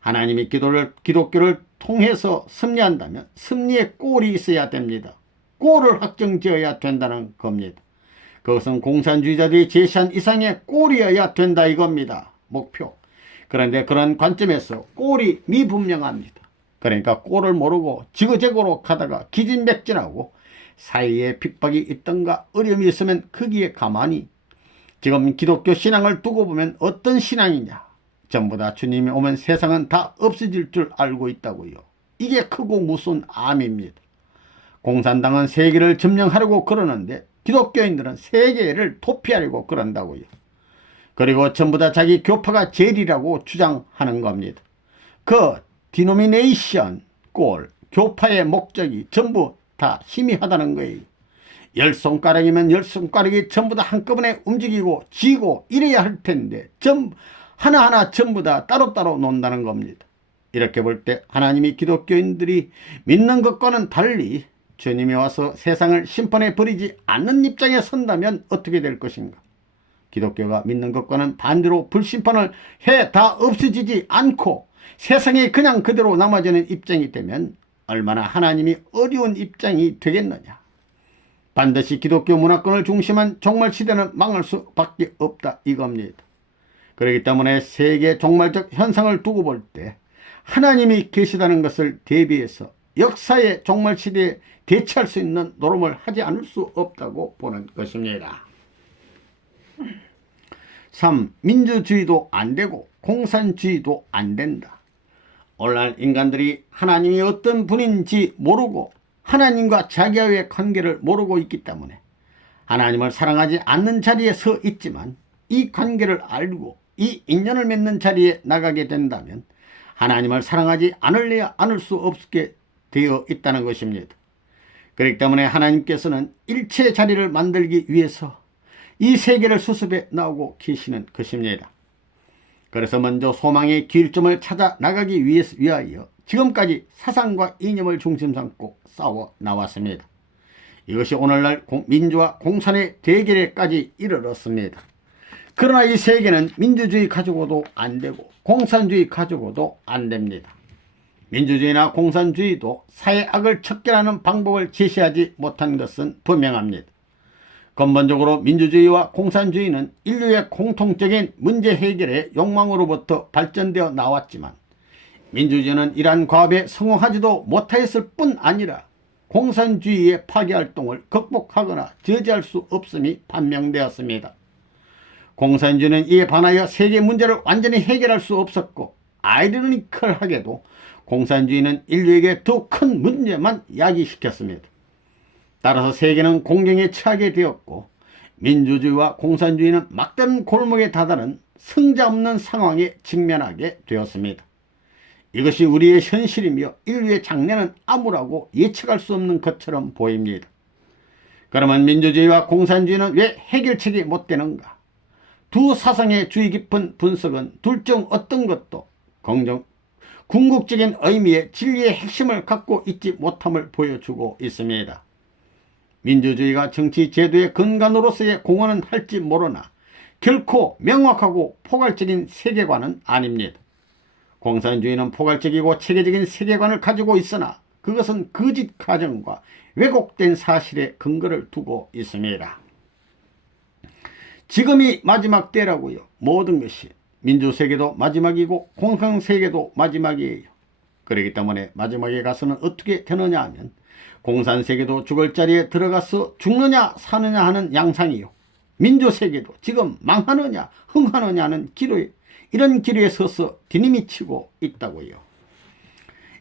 하나님이 기독교를 통해서 승리한다면 승리의 골이 있어야 됩니다. 골을 확정지어야 된다는 겁니다. 그것은 공산주의자들이 제시한 이상의 골이어야 된다 이겁니다. 목표. 그런데 그런 관점에서 골이 미분명합니다. 그러니까 골을 모르고 지그재그로 가다가 기진맥진하고 사이에 핍박이 있던가 어려움이 있으면 거기에 가만히, 지금 기독교 신앙을 두고 보면 어떤 신앙이냐? 전부 다 주님이 오면 세상은 다 없어질 줄 알고 있다고요. 이게 크고 무서운 암입니다. 공산당은 세계를 점령하려고 그러는데 기독교인들은 세계를 도피하려고 그런다고요. 그리고 전부 다 자기 교파가 제일이라고 주장하는 겁니다. 그 디노미네이션, 골, 교파의 목적이 전부 다 희미하다는 거예요. 10손가락이면 10손가락이 전부 다 한꺼번에 움직이고 지고 이래야 할 텐데 하나하나 전부 다 따로따로 논다는 겁니다. 이렇게 볼 때 하나님이 기독교인들이 믿는 것과는 달리 주님이 와서 세상을 심판해 버리지 않는 입장에 선다면 어떻게 될 것인가? 기독교가 믿는 것과는 반대로 불심판을 해 다 없어지지 않고 세상에 그냥 그대로 남아지는 입장이 되면 얼마나 하나님이 어려운 입장이 되겠느냐. 반드시 기독교 문화권을 중심한 종말시대는 망할 수밖에 없다 이겁니다. 그렇기 때문에 세계 종말적 현상을 두고 볼 때 하나님이 계시다는 것을 대비해서 역사의 종말시대에 대처할 수 있는 노름을 하지 않을 수 없다고 보는 것입니다. 3. 민주주의도 안되고 공산주의도 안된다. 오늘날 인간들이 하나님이 어떤 분인지 모르고 하나님과 자기와의 관계를 모르고 있기 때문에 하나님을 사랑하지 않는 자리에 서 있지만 이 관계를 알고 이 인연을 맺는 자리에 나가게 된다면 하나님을 사랑하지 않을래야 않을 수 없게 되어 있다는 것입니다. 그렇기 때문에 하나님께서는 일체의 자리를 만들기 위해서 이 세계를 수습해 나오고 계시는 것입니다. 그래서 먼저 소망의 길점을 찾아 나가기 위하여 지금까지 사상과 이념을 중심 삼고 싸워 나왔습니다. 이것이 오늘날 민주와 공산의 대결에까지 이르렀습니다. 그러나 이 세계는 민주주의 가지고도 안되고 공산주의 가지고도 안됩니다. 민주주의나 공산주의도 사회 악을 척결하는 방법을 제시하지 못한 것은 분명합니다. 근본적으로 민주주의와 공산주의는 인류의 공통적인 문제 해결의 욕망으로부터 발전되어 나왔지만 민주주의는 이러한 과업에 성공하지도 못하였을 뿐 아니라 공산주의의 파괴활동을 극복하거나 저지할 수 없음이 판명되었습니다. 공산주의는 이에 반하여 세계 문제를 완전히 해결할 수 없었고 아이러니컬하게도 공산주의는 인류에게 더 큰 문제만 야기시켰습니다. 따라서 세계는 공경에 처하게 되었고 민주주의와 공산주의는 막다른 골목에 다다른 승자 없는 상황에 직면하게 되었습니다. 이것이 우리의 현실이며 인류의 장래는 암울하고 예측할 수 없는 것처럼 보입니다. 그러면 민주주의와 공산주의는 왜 해결책이 못 되는가? 두 사상의 주의 깊은 분석은 둘 중 어떤 것도 궁극적인 의미의 진리의 핵심을 갖고 있지 못함을 보여주고 있습니다. 민주주의가 정치 제도의 근간으로서의 공헌은 할지 모르나 결코 명확하고 포괄적인 세계관은 아닙니다. 공산주의는 포괄적이고 체계적인 세계관을 가지고 있으나 그것은 거짓 가정과 왜곡된 사실에 근거를 두고 있습니다. 지금이 마지막 때라고요. 모든 것이 민주세계도 마지막이고 공산세계도 마지막이에요. 그렇기 때문에 마지막에 가서는 어떻게 되느냐 하면 공산세계도 죽을 자리에 들어가서 죽느냐 사느냐 하는 양상이요. 민주세계도 지금 망하느냐 흥하느냐 하는 이런 기로에 서서 디님이치고 있다고요.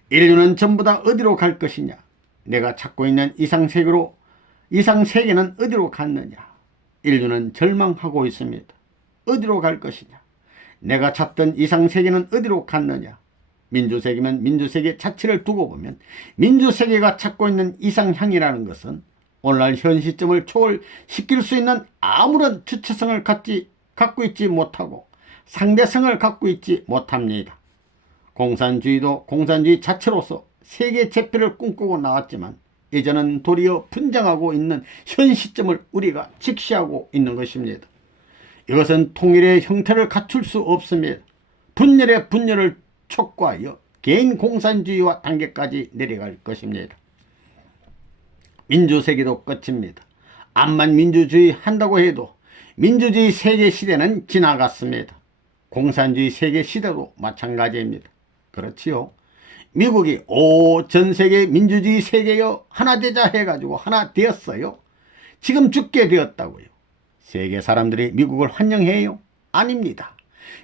인류는 전부 다 어디로 갈 것이냐? 내가 찾고 있는 이상세계는 어디로 갔느냐? 인류는 절망하고 있습니다. 어디로 갈 것이냐? 내가 찾던 이상세계는 어디로 갔느냐? 민주세계면 민주세계 자체를 두고 보면 민주세계가 찾고 있는 이상향이라는 것은 오늘날 현 시점을 초월시킬 수 있는 아무런 주체성을 갖고 있지 못하고 상대성을 갖고 있지 못합니다. 공산주의도 공산주의 자체로서 세계 재패를 꿈꾸고 나왔지만 이제는 도리어 분장하고 있는 현 시점을 우리가 직시하고 있는 것입니다. 이것은 통일의 형태를 갖출 수 없습니다. 분열의 분열을 촉구하여 개인 공산주의와 단계까지 내려갈 것입니다. 민주세계도 끝입니다. 암만 민주주의 한다고 해도 민주주의 세계 시대는 지나갔습니다. 공산주의 세계 시대도 마찬가지입니다. 그렇지요. 미국이 전세계 민주주의 세계여 하나 되자 해가지고 하나 되었어요. 지금 죽게 되었다고요. 세계 사람들이 미국을 환영해요? 아닙니다.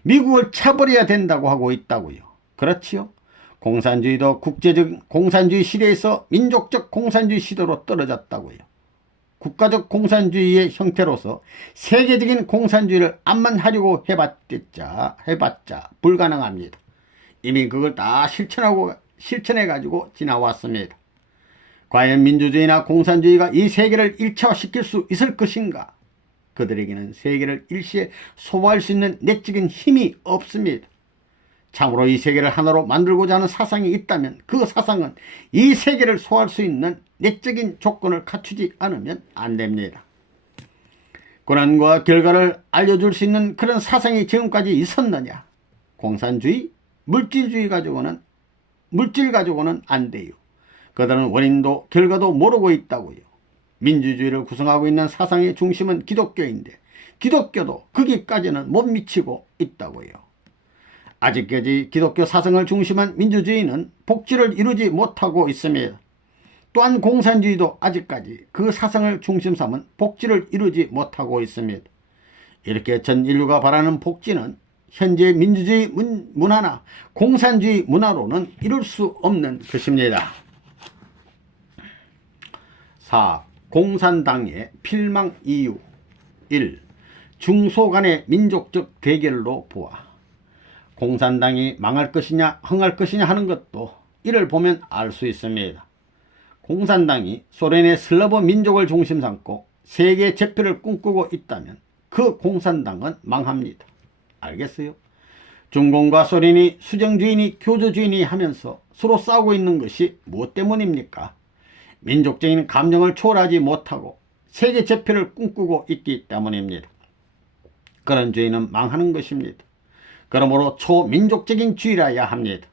미국을 차버려야 된다고 하고 있다고요. 그렇지요. 공산주의도 국제적 공산주의 시대에서 민족적 공산주의 시대로 떨어졌다고요. 국가적 공산주의의 형태로서 세계적인 공산주의를 암만 하려고 해봤자 불가능합니다. 이미 그걸 다 실천해가지고 지나왔습니다. 과연 민주주의나 공산주의가 이 세계를 일체화시킬 수 있을 것인가? 그들에게는 세계를 일시에 소화할 수 있는 내적인 힘이 없습니다. 참으로 이 세계를 하나로 만들고자 하는 사상이 있다면 그 사상은 이 세계를 소화할 수 있는 내적인 조건을 갖추지 않으면 안 됩니다. 고난과 결과를 알려줄 수 있는 그런 사상이 지금까지 있었느냐? 공산주의, 물질 가지고는 안 돼요. 그들은 원인도 결과도 모르고 있다고요. 민주주의를 구성하고 있는 사상의 중심은 기독교인데 기독교도 거기까지는 못 미치고 있다고요. 아직까지 기독교 사상을 중심한 민주주의는 복지를 이루지 못하고 있습니다. 또한 공산주의도 아직까지 그 사상을 중심 삼은 복지를 이루지 못하고 있습니다. 이렇게 전 인류가 바라는 복지는 현재 민주주의 문화나 공산주의 문화로는 이룰 수 없는 것입니다. 4. 공산당의 필망 이유. 1. 중소 간의 민족적 대결로 보아. 공산당이 망할 것이냐 흥할 것이냐 하는 것도 이를 보면 알 수 있습니다. 공산당이 소련의 슬라브 민족을 중심 삼고 세계 제패를 꿈꾸고 있다면 그 공산당은 망합니다. 알겠어요? 중공과 소련이 수정주의니 교조주의니 하면서 서로 싸우고 있는 것이 무엇 때문입니까? 민족적인 감정을 초월하지 못하고 세계 제패를 꿈꾸고 있기 때문입니다. 그런 주의는 망하는 것입니다. 그러므로 초민족적인 주의라야 합니다.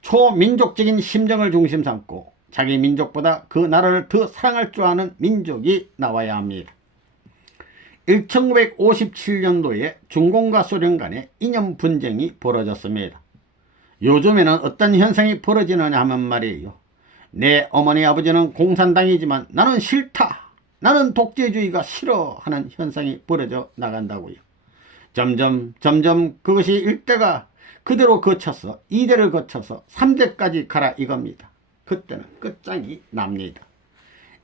초민족적인 심정을 중심 삼고 자기 민족보다 그 나라를 더 사랑할 줄 아는 민족이 나와야 합니다. 1957년도에 중공과 소련 간의 이념 분쟁이 벌어졌습니다. 요즘에는 어떤 현상이 벌어지느냐 하면 말이에요. 내 어머니 아버지는 공산당이지만 나는 싫다, 나는 독재주의가 싫어 하는 현상이 벌어져 나간다고요. 점점 그것이 1대가 그대로 거쳐서 2대를 거쳐서 3대까지 가라 이겁니다. 그때는 끝장이 납니다.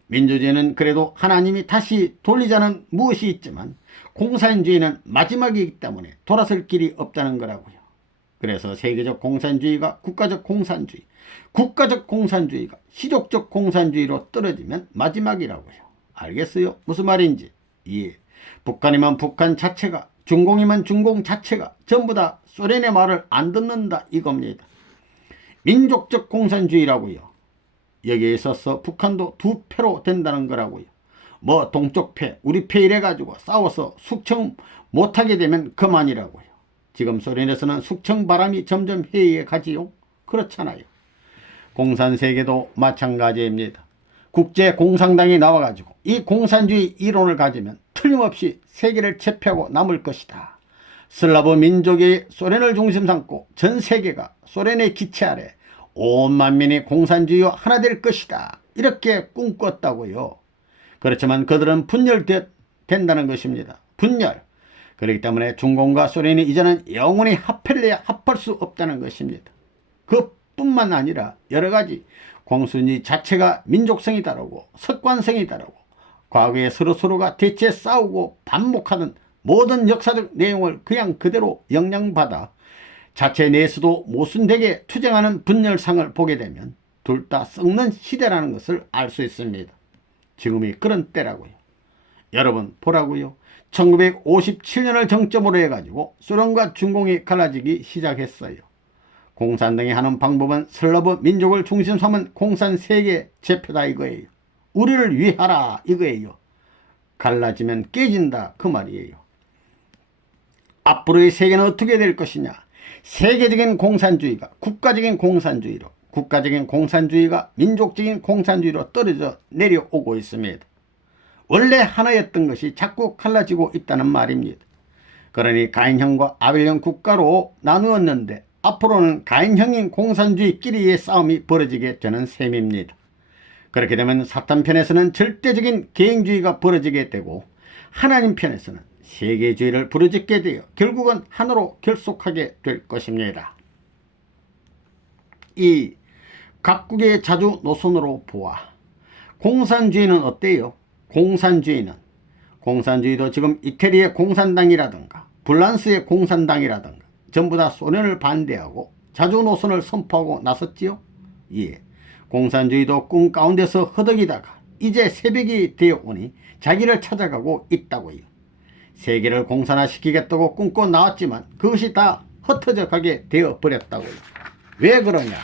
민주주의는 그래도 하나님이 다시 돌리자는 무엇이 있지만 공산주의는 마지막이기 때문에 돌아설 길이 없다는 거라고요. 그래서 세계적 공산주의가 국가적 공산주의, 국가적 공산주의가 시족적 공산주의로 떨어지면 마지막이라고요. 알겠어요? 무슨 말인지? 예. 북한이면 북한 자체가, 중공이면 중공 자체가 전부 다 소련의 말을 안 듣는다 이겁니다. 민족적 공산주의라고요. 여기에 있어서 북한도 두 패로 된다는 거라고요. 뭐 동쪽 패, 우리 패 이래가지고 싸워서 숙청 못하게 되면 그만이라고요. 지금 소련에서는 숙청 바람이 점점 해외에 가지요. 그렇잖아요. 공산세계도 마찬가지입니다. 국제공산당이 나와가지고 이 공산주의 이론을 가지면 틀림없이 세계를 제패하고 남을 것이다. 슬라브 민족이 소련을 중심 삼고 전 세계가 소련의 기체 아래 온 만민이 공산주의와 하나 될 것이다. 이렇게 꿈꿨다고요. 그렇지만 그들은 분열된다는 것입니다. 분열. 그렇기 때문에 중공과 소련이 이제는 영원히 합할래야 합할 수 없다는 것입니다. 그뿐만 아니라 여러가지 공산주의 자체가 민족성이 다르고 석관성이 다르고 과거에 서로가 대체 싸우고 반목하던 모든 역사적 내용을 그냥 그대로 영향받아 자체 내에서도 모순되게 투쟁하는 분열상을 보게 되면 둘 다 썩는 시대라는 것을 알 수 있습니다. 지금이 그런 때라고요. 여러분 보라고요. 1957년을 정점으로 해가지고 소련과 중공이 갈라지기 시작했어요. 공산당이 하는 방법은 슬라브 민족을 중심 삼은 공산세계 제패다 이거예요. 우리를 위하라 이거예요. 갈라지면 깨진다 그 말이에요. 앞으로의 세계는 어떻게 될 것이냐. 세계적인 공산주의가 국가적인 공산주의로, 국가적인 공산주의가 민족적인 공산주의로 떨어져 내려오고 있습니다. 원래 하나였던 것이 자꾸 갈라지고 있다는 말입니다. 그러니 가인형과 아벨형 국가로 나누었는데 앞으로는 가인형인 공산주의끼리의 싸움이 벌어지게 되는 셈입니다. 그렇게 되면 사탄 편에서는 절대적인 개인주의가 벌어지게 되고 하나님 편에서는 세계주의를 부르짖게 되어 결국은 하나로 결속하게 될 것입니다. 이 각국의 자주 노선으로 보아 공산주의는 어때요? 공산주의도 지금 이태리의 공산당이라든가 프랑스의 공산당이라든가 전부 다 소련을 반대하고 자주 노선을 선포하고 나섰지요. 예, 공산주의도 꿈 가운데서 허덕이다가 이제 새벽이 되어 오니 자기를 찾아가고 있다고요. 세계를 공산화시키겠다고 꿈꿔 나왔지만 그것이 다 흩어져 가게 되어 버렸다고요. 왜 그러냐?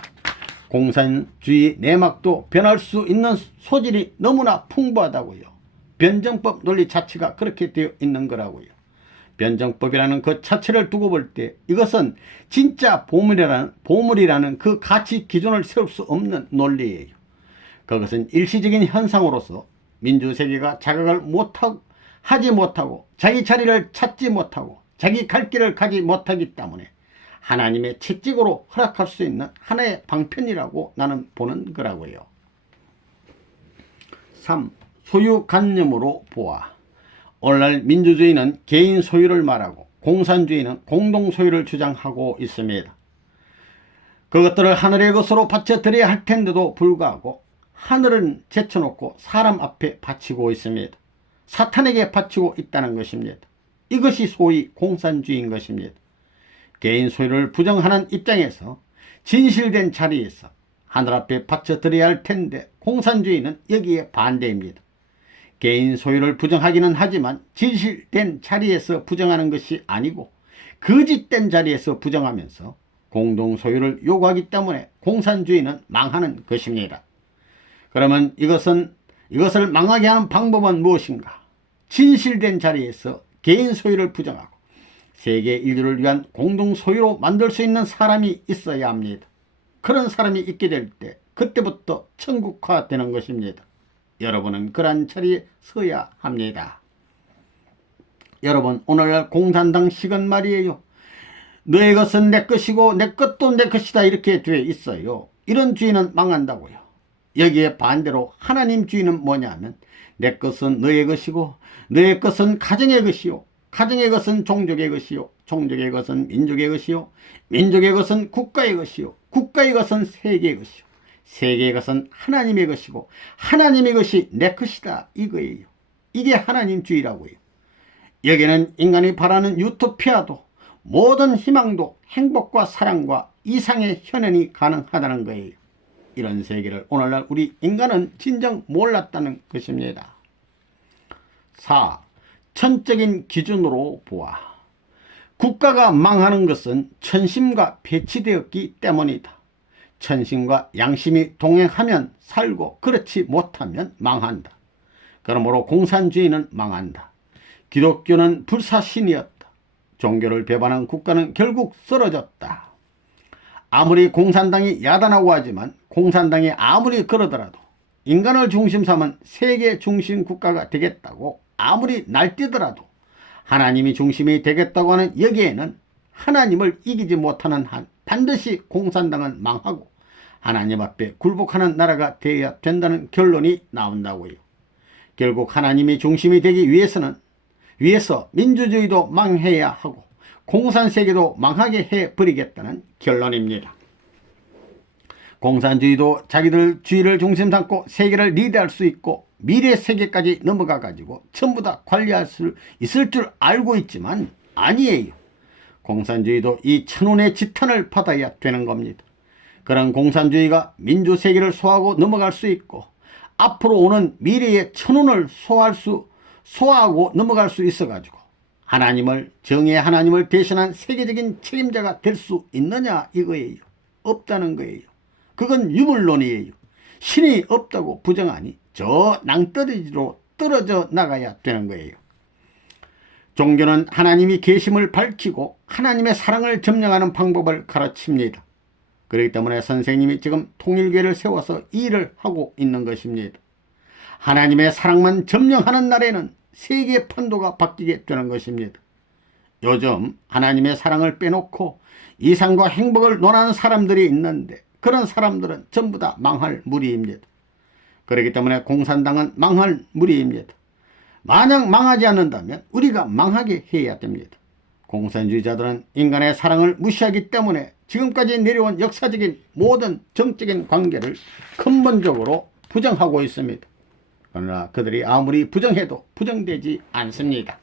공산주의 내막도 변할 수 있는 소질이 너무나 풍부하다고요. 변정법 논리 자체가 그렇게 되어 있는 거라고요. 변정법이라는 그 자체를 두고 볼 때 이것은 진짜 보물이라는 그 가치 기준을 세울 수 없는 논리예요. 그것은 일시적인 현상으로서 민주세계가 자각을 하지 못하고 자기 자리를 찾지 못하고 자기 갈 길을 가지 못하기 때문에 하나님의 채찍으로 허락할 수 있는 하나의 방편이라고 나는 보는 거라고요. 3. 소유관념으로 보아. 오늘날 민주주의는 개인 소유를 말하고 공산주의는 공동소유를 주장하고 있습니다. 그것들을 하늘의 것으로 바쳐드려야 할 텐데도 불구하고 하늘은 제쳐놓고 사람 앞에 바치고 있습니다. 사탄에게 바치고 있다는 것입니다. 이것이 소위 공산주의인 것입니다. 개인 소유를 부정하는 입장에서 진실된 자리에서 하늘 앞에 바쳐드려야 할 텐데 공산주의는 여기에 반대입니다. 개인 소유를 부정하기는 하지만 진실된 자리에서 부정하는 것이 아니고 거짓된 자리에서 부정하면서 공동소유를 요구하기 때문에 공산주의는 망하는 것입니다. 그러면 이것을 망하게 하는 방법은 무엇인가? 진실된 자리에서 개인 소유를 부정하고 세계 인류를 위한 공동소유로 만들 수 있는 사람이 있어야 합니다. 그런 사람이 있게 될 때 그때부터 천국화되는 것입니다. 여러분은 그러한 자리에 서야 합니다. 여러분, 오늘날 공산당식은 말이에요. 너의 것은 내 것이고 내 것도 내 것이다 이렇게 되어 있어요. 이런 주의는 망한다고요. 여기에 반대로 하나님주의는 뭐냐면 내 것은 너의 것이고 너의 것은 가정의 것이요 가정의 것은 종족의 것이요 종족의 것은 민족의 것이요 민족의 것은 국가의 것이요 국가의 것은 세계의 것이요 세계의 것은 하나님의 것이고 하나님의 것이 내 것이다 이거예요. 이게 하나님주의라고요. 여기는 인간이 바라는 유토피아도 모든 희망도 행복과 사랑과 이상의 현현이 가능하다는 거예요. 이런 세계를 오늘날 우리 인간은 진정 몰랐다는 것입니다. 4. 천적인 기준으로 보아. 국가가 망하는 것은 천심과 배치되었기 때문이다. 천심과 양심이 동행하면 살고 그렇지 못하면 망한다. 그러므로 공산주의는 망한다. 기독교는 불사신이었다. 종교를 배반한 국가는 결국 쓰러졌다. 아무리 공산당이 야단하고 하지만 공산당이 아무리 그러더라도 인간을 중심 삼은 세계 중심 국가가 되겠다고 아무리 날뛰더라도 하나님이 중심이 되겠다고 하는 여기에는 하나님을 이기지 못하는 한 반드시 공산당은 망하고 하나님 앞에 굴복하는 나라가 되어야 된다는 결론이 나온다고요. 결국 하나님이 중심이 되기 위해서 민주주의도 망해야 하고 공산세계도 망하게 해버리겠다는 결론입니다. 공산주의도 자기들 주의를 중심 삼고 세계를 리드할 수 있고 미래 세계까지 넘어가 가지고 전부 다 관리할 수 있을 줄 알고 있지만 아니에요. 공산주의도 이 천운의 지탄을 받아야 되는 겁니다. 그런 공산주의가 민주세계를 소화하고 넘어갈 수 있고 앞으로 오는 미래의 천운을 소화하고 넘어갈 수 있어 가지고 정의의 하나님을 대신한 세계적인 책임자가 될 수 있느냐 이거예요. 없다는 거예요. 그건 유물론이에요. 신이 없다고 부정하니 저 낭떠러지로 떨어져 나가야 되는 거예요. 종교는 하나님이 계심을 밝히고 하나님의 사랑을 점령하는 방법을 가르칩니다. 그렇기 때문에 선생님이 지금 통일교회를 세워서 이 일을 하고 있는 것입니다. 하나님의 사랑만 점령하는 날에는 세계 판도가 바뀌게 되는 것입니다. 요즘 하나님의 사랑을 빼놓고 이상과 행복을 논하는 사람들이 있는데 그런 사람들은 전부 다 망할 무리입니다. 그렇기 때문에 공산당은 망할 무리입니다. 만약 망하지 않는다면 우리가 망하게 해야 됩니다. 공산주의자들은 인간의 사랑을 무시하기 때문에 지금까지 내려온 역사적인 모든 정적인 관계를 근본적으로 부정하고 있습니다. 그러나 그들이 아무리 부정해도 부정되지 않습니다.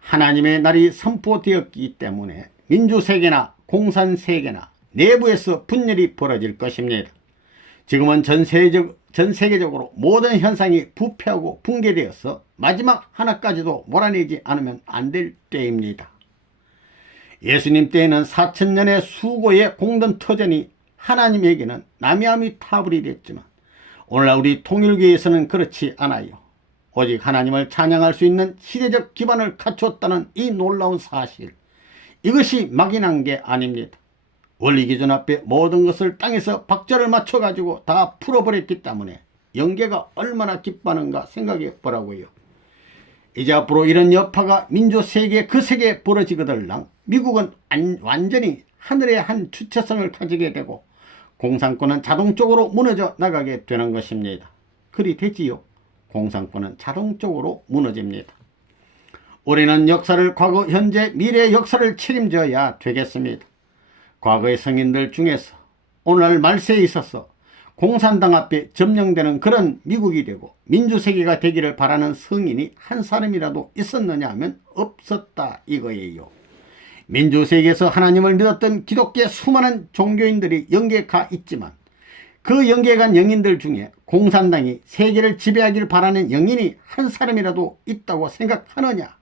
하나님의 날이 선포되었기 때문에 민주세계나 공산세계나 내부에서 분열이 벌어질 것입니다. 지금은 전 전 세계적으로 모든 현상이 부패하고 붕괴되어서 마지막 하나까지도 몰아내지 않으면 안 될 때입니다. 예수님 때에는 4000년의 수고의 공동터전이 하나님에게는 남이함이 됐지만 오늘날 우리 통일교에서는 그렇지 않아요. 오직 하나님을 찬양할 수 있는 시대적 기반을 갖추었다는 이 놀라운 사실, 이것이 막연한 게 아닙니다. 원리기준 앞에 모든 것을 땅에서 박자를 맞춰가지고 다 풀어버렸기 때문에 영계가 얼마나 기뻐하는가 생각해 보라고요. 이제 앞으로 이런 여파가 민주세계 그 세계에 벌어지거들랑 미국은 완전히 하늘의 한 주체성을 가지게 되고 공산권은 자동적으로 무너져 나가게 되는 것입니다. 그리 되지요. 공산권은 자동적으로 무너집니다. 우리는 역사를 과거, 현재, 미래의 역사를 책임져야 되겠습니다. 과거의 성인들 중에서 오늘날 말세에 있어서 공산당 앞에 점령되는 그런 미국이 되고 민주세계가 되기를 바라는 성인이 한 사람이라도 있었느냐 하면 없었다 이거예요. 민주세계에서 하나님을 믿었던 기독교의 수많은 종교인들이 영계에 가 있지만 그 영계에 간 영인들 중에 공산당이 세계를 지배하길 바라는 영인이 한 사람이라도 있다고 생각하느냐.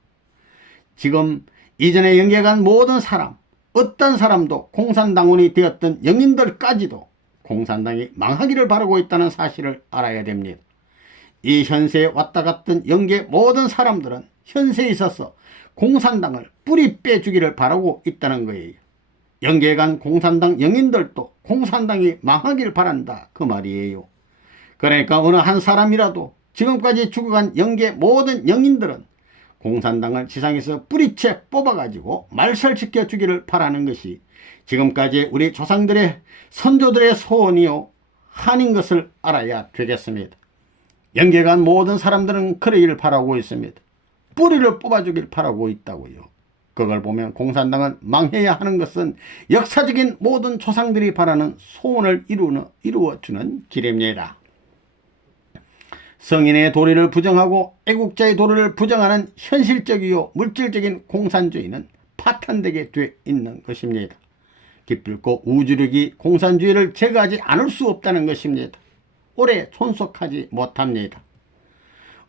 지금 이전에 영계에 간 모든 사람, 어떤 사람도 공산당원이 되었던 영인들까지도 공산당이 망하기를 바라고 있다는 사실을 알아야 됩니다. 이 현세에 왔다 갔던 영계 모든 사람들은 현세에 있어서 공산당을 뿌리 빼주기를 바라고 있다는 거예요. 영계에 간 공산당 영인들도 공산당이 망하길 바란다 그 말이에요. 그러니까 어느 한 사람이라도 지금까지 죽어간 영계 모든 영인들은 공산당을 지상에서 뿌리채 뽑아가지고 말살시켜 주기를 바라는 것이 지금까지 우리 조상들의 선조들의 소원이요 한인 것을 알아야 되겠습니다. 영계에 간 모든 사람들은 그러기를 바라고 있습니다. 뿌리를 뽑아주길 바라고 있다고요. 그걸 보면 공산당은 망해야 하는 것은 역사적인 모든 조상들이 바라는 소원을 이루어주는 길입니다. 성인의 도리를 부정하고 애국자의 도리를 부정하는 현실적이요 물질적인 공산주의는 파탄되게 돼 있는 것입니다. 기필코 우주력이 공산주의를 제거하지 않을 수 없다는 것입니다. 오래 존속하지 못합니다.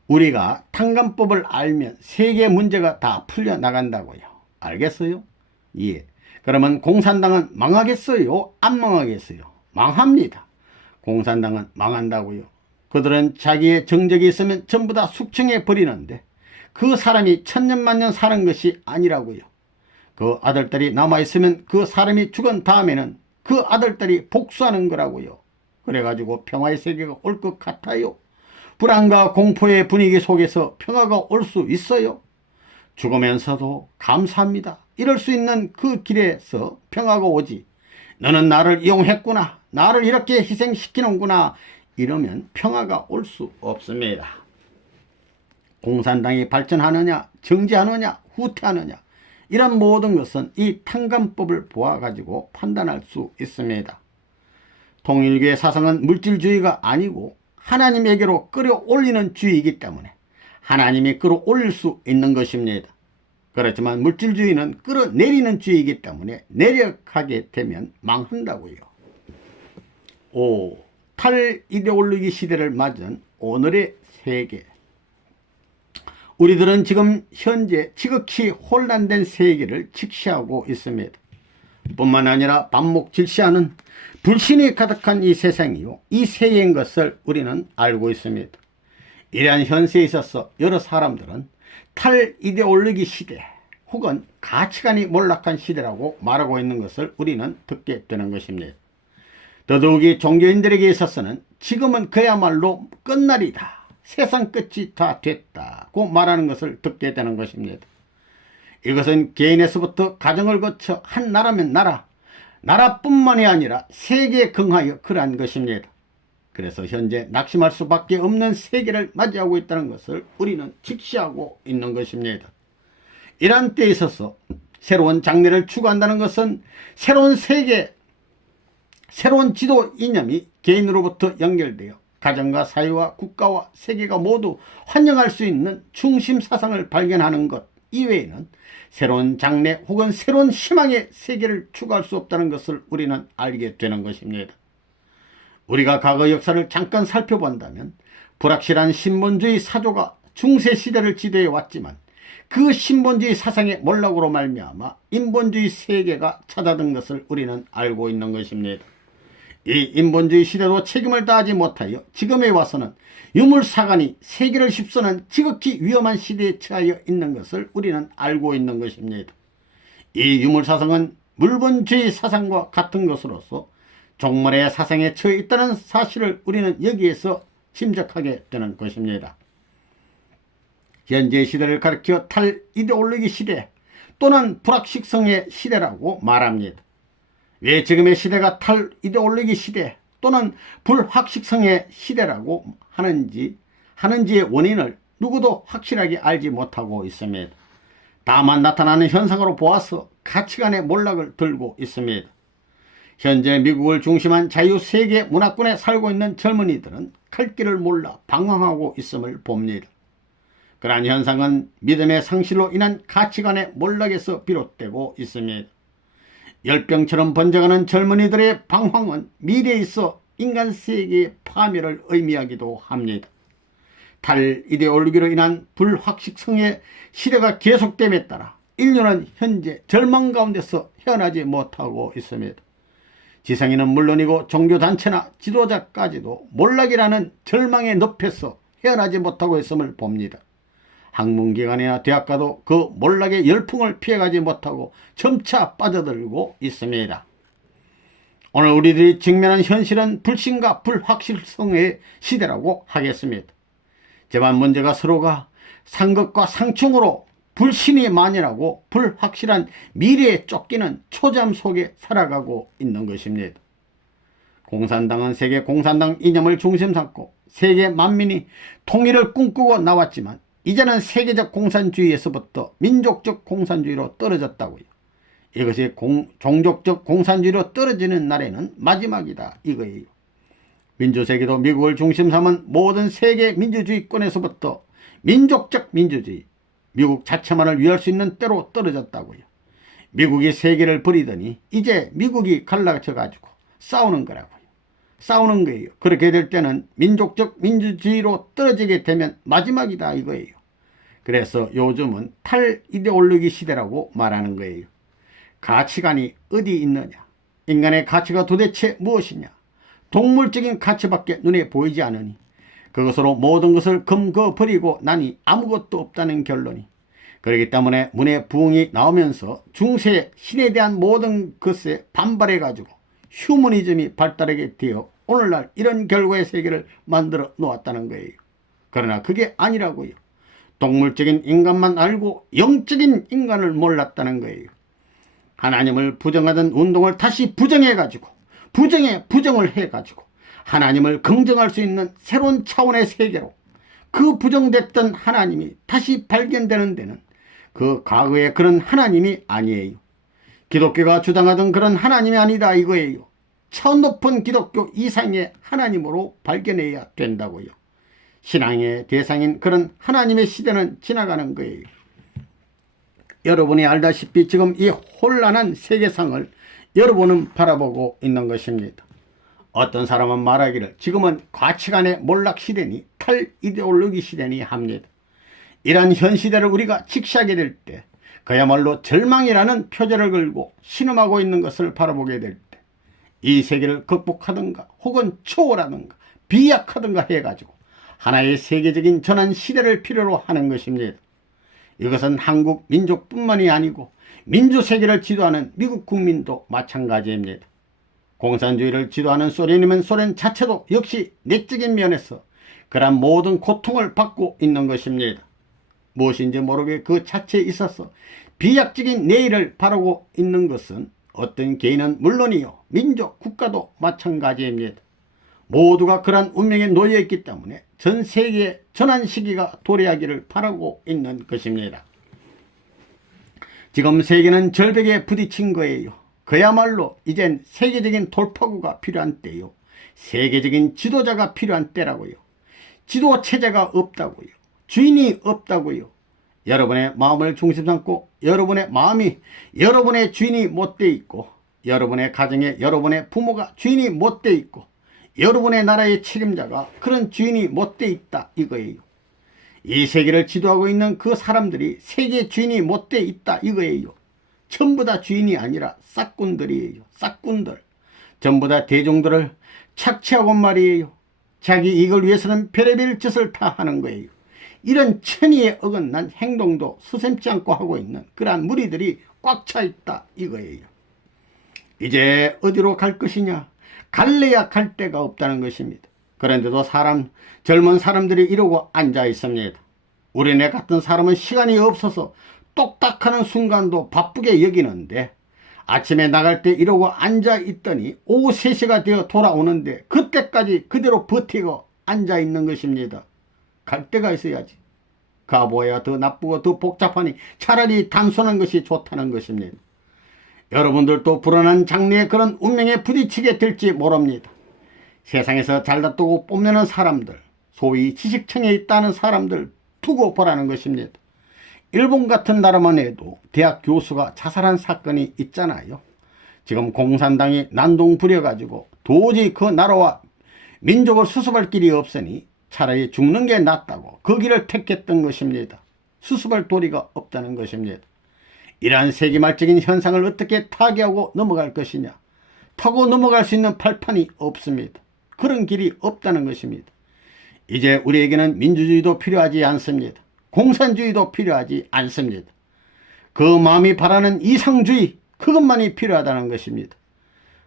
우리가 탕감법을 알면 세계 문제가 다 풀려나간다고요. 알겠어요? 예. 그러면 공산당은 망하겠어요? 안 망하겠어요? 망합니다. 공산당은 망한다고요. 그들은 자기의 정적이 있으면 전부 다 숙청해 버리는데 그 사람이 천년만년 사는 것이 아니라고요. 그 아들딸이 남아있으면 그 사람이 죽은 다음에는 그 아들딸이 복수하는 거라고요. 그래가지고 평화의 세계가 올 것 같아요? 불안과 공포의 분위기 속에서 평화가 올 수 있어요? 죽으면서도 감사합니다. 이럴 수 있는 그 길에서 평화가 오지. 너는 나를 이용했구나. 나를 이렇게 희생시키는구나. 이러면 평화가 올 수 없습니다. 공산당이 발전하느냐, 정지하느냐, 후퇴하느냐 이런 모든 것은 이 탕감법을 보아가지고 판단할 수 있습니다. 통일교의 사상은 물질주의가 아니고 하나님에게로 끌어올리는 주의이기 때문에 하나님이 끌어올릴 수 있는 것입니다. 그렇지만 물질주의는 끌어내리는 주의이기 때문에 내려가게 되면 망한다고요. 5. 탈이데올로기 시대를 맞은 오늘의 세계. 우리들은 지금 현재 지극히 혼란된 세계를 직시하고 있습니다. 뿐만 아니라 반목질시하는 불신이 가득한 이 세상이요, 이 세계인 것을 우리는 알고 있습니다. 이러한 현세에 있어서 여러 사람들은 탈이데올로기 시대 혹은 가치관이 몰락한 시대라고 말하고 있는 것을 우리는 듣게 되는 것입니다. 더더욱이 종교인들에게 있어서는 지금은 그야말로 끝날이다, 세상 끝이 다 됐다고 말하는 것을 듣게 되는 것입니다. 이것은 개인에서부터 가정을 거쳐 한 나라면 나라뿐만이 아니라 세계에 긍하여 그러한 것입니다. 그래서 현재 낙심할 수밖에 없는 세계를 맞이하고 있다는 것을 우리는 직시하고 있는 것입니다. 이러한 때에 있어서 새로운 장래를 추구한다는 것은 새로운 세계, 새로운 지도 이념이 개인으로부터 연결되어 가정과 사회와 국가와 세계가 모두 환영할 수 있는 중심 사상을 발견하는 것 이외에는 새로운 장래 혹은 새로운 희망의 세계를 추구할 수 없다는 것을 우리는 알게 되는 것입니다. 우리가 과거 역사를 잠깐 살펴본다면 불확실한 신본주의 사조가 중세시대를 지도해 왔지만 그 신본주의 사상의 몰락으로 말미암아 인본주의 세계가 찾아든 것을 우리는 알고 있는 것입니다. 이 인본주의 시대도 책임을 다하지 못하여 지금에 와서는 유물사관이 세계를 휩쓰는 지극히 위험한 시대에 처하여 있는 것을 우리는 알고 있는 것입니다. 이 유물사상은 물본주의 사상과 같은 것으로서 종말의 사상에 처해 있다는 사실을 우리는 여기에서 짐작하게 되는 것입니다. 현재 시대를 가리켜 탈이데올로기 시대 또는 불확실성의 시대라고 말합니다. 왜 지금의 시대가 탈이데올로기 시대 또는 불확실성의 시대라고 하는지의 원인을 누구도 확실하게 알지 못하고 있습니다. 다만 나타나는 현상으로 보아서 가치관의 몰락을 들고 있습니다. 현재 미국을 중심한 자유세계 문화권에 살고 있는 젊은이들은 갈 길을 몰라 방황하고 있음을 봅니다. 그러한 현상은 믿음의 상실로 인한 가치관의 몰락에서 비롯되고 있습니다. 열병처럼 번져가는 젊은이들의 방황은 미래에 있어 인간 세계의 파멸을 의미하기도 합니다. 탈이데올로기로 인한 불확실성의 시대가 계속됨에 따라 인류는 현재 절망 가운데서 헤어나지 못하고 있습니다. 지성인은 물론이고 종교단체나 지도자까지도 몰락이라는 절망의 늪에서 헤어나지 못하고 있음을 봅니다. 학문기관이나 대학가도 그 몰락의 열풍을 피해가지 못하고 점차 빠져들고 있습니다. 오늘 우리들이 직면한 현실은 불신과 불확실성의 시대라고 하겠습니다. 제만 문제가 서로가 상극과 상충으로 불신이 만연하고 불확실한 미래에 쫓기는 초잠 속에 살아가고 있는 것입니다. 공산당은 세계 공산당 이념을 중심 삼고 세계 만민이 통일을 꿈꾸고 나왔지만 이제는 세계적 공산주의에서부터 민족적 공산주의로 떨어졌다고요. 이것이 종족적 공산주의로 떨어지는 날에는 마지막이다 이거예요. 민주세계도 미국을 중심 삼은 모든 세계 민주주의권에서부터 민족적 민주주의, 미국 자체만을 위할 수 있는 때로 떨어졌다고요. 미국이 세계를 버리더니 이제 미국이 갈라져 가지고 싸우는 거라고요. 싸우는 거예요. 그렇게 될 때는 민족적 민주주의로 떨어지게 되면 마지막이다 이거예요. 그래서 요즘은 탈이데올로기 시대라고 말하는 거예요. 가치관이 어디 있느냐? 인간의 가치가 도대체 무엇이냐? 동물적인 가치밖에 눈에 보이지 않으니 그것으로 모든 것을 검거버리고 나니 아무것도 없다는 결론이. 그렇기 때문에 문의 부흥이 나오면서 중세 신에 대한 모든 것에 반발해가지고 휴머니즘이 발달하게 되어 오늘날 이런 결과의 세계를 만들어 놓았다는 거예요. 그러나 그게 아니라고요. 동물적인 인간만 알고 영적인 인간을 몰랐다는 거예요. 하나님을 부정하던 운동을 다시 부정해가지고 부정에 부정을 해가지고 하나님을 긍정할 수 있는 새로운 차원의 세계로 그 부정됐던 하나님이 다시 발견되는 데는 그 과거의 그런 하나님이 아니에요. 기독교가 주장하던 그런 하나님이 아니다 이거예요. 저 높은 기독교 이상의 하나님으로 발견해야 된다고요. 신앙의 대상인 그런 하나님의 시대는 지나가는 거예요. 여러분이 알다시피 지금 이 혼란한 세계상을 여러분은 바라보고 있는 것입니다. 어떤 사람은 말하기를 지금은 가치관의 몰락 시대니 탈이데올로기 시대니 합니다. 이러한 현 시대를 우리가 직시하게 될 때 그야말로 절망이라는 표제를 걸고 신음하고 있는 것을 바라보게 될 때 이 세계를 극복하든가 혹은 초월하든가 비약하든가 해가지고 하나의 세계적인 전환 시대를 필요로 하는 것입니다. 이것은 한국 민족뿐만이 아니고 민주세계를 지도하는 미국 국민도 마찬가지입니다. 공산주의를 지도하는 소련이면 소련 자체도 역시 내적인 면에서 그러한 모든 고통을 받고 있는 것입니다. 무엇인지 모르게 그 자체에 있어서 비약적인 내일을 바라고 있는 것은 어떤 개인은 물론이요 민족, 국가도 마찬가지입니다. 모두가 그러한 운명에 놓여있기 때문에 전 세계의 전환 시기가 도래하기를 바라고 있는 것입니다. 지금 세계는 절벽에 부딪힌 거예요. 그야말로 이젠 세계적인 돌파구가 필요한 때요. 세계적인 지도자가 필요한 때라고요. 지도체제가 없다고요. 주인이 없다고요. 여러분의 마음을 중심 삼고 여러분의 마음이 여러분의 주인이 못 돼 있고 여러분의 가정에 여러분의 부모가 주인이 못 돼 있고 여러분의 나라의 책임자가 그런 주인이 못돼 있다 이거예요. 이 세계를 지도하고 있는 그 사람들이 세계 주인이 못돼 있다 이거예요. 전부 다 주인이 아니라 싹꾼들이에요. 싹꾼들. 전부 다 대중들을 착취하고 말이에요. 자기 이익을 위해서는 별의별 짓을 다 하는 거예요. 이런 천의에 어긋난 행동도 수샘지 않고 하고 있는 그러한 무리들이 꽉 차 있다 이거예요. 이제 어디로 갈 것이냐? 갈래야 갈 데가 없다는 것입니다. 그런데도 젊은 사람들이 이러고 앉아 있습니다. 우리네 같은 사람은 시간이 없어서 똑딱하는 순간도 바쁘게 여기는데 아침에 나갈 때 이러고 앉아 있더니 오후 3시가 되어 돌아오는데 그때까지 그대로 버티고 앉아 있는 것입니다. 갈 데가 있어야지. 가보아야 더 나쁘고 더 복잡하니 차라리 단순한 것이 좋다는 것입니다. 여러분들도 불안한 장래에 그런 운명에 부딪히게 될지 모릅니다. 세상에서 잘났다고 뽐내는 사람들, 소위 지식층에 있다는 사람들 두고 보라는 것입니다. 일본 같은 나라만 해도 대학 교수가 자살한 사건이 있잖아요. 지금 공산당이 난동 부려가지고 도저히 그 나라와 민족을 수습할 길이 없으니 차라리 죽는 게 낫다고 그 길을 택했던 것입니다. 수습할 도리가 없다는 것입니다. 이러한 세기말적인 현상을 어떻게 타개하고 넘어갈 것이냐. 타고 넘어갈 수 있는 발판이 없습니다. 그런 길이 없다는 것입니다. 이제 우리에게는 민주주의도 필요하지 않습니다. 공산주의도 필요하지 않습니다. 그 마음이 바라는 이상주의, 그것만이 필요하다는 것입니다.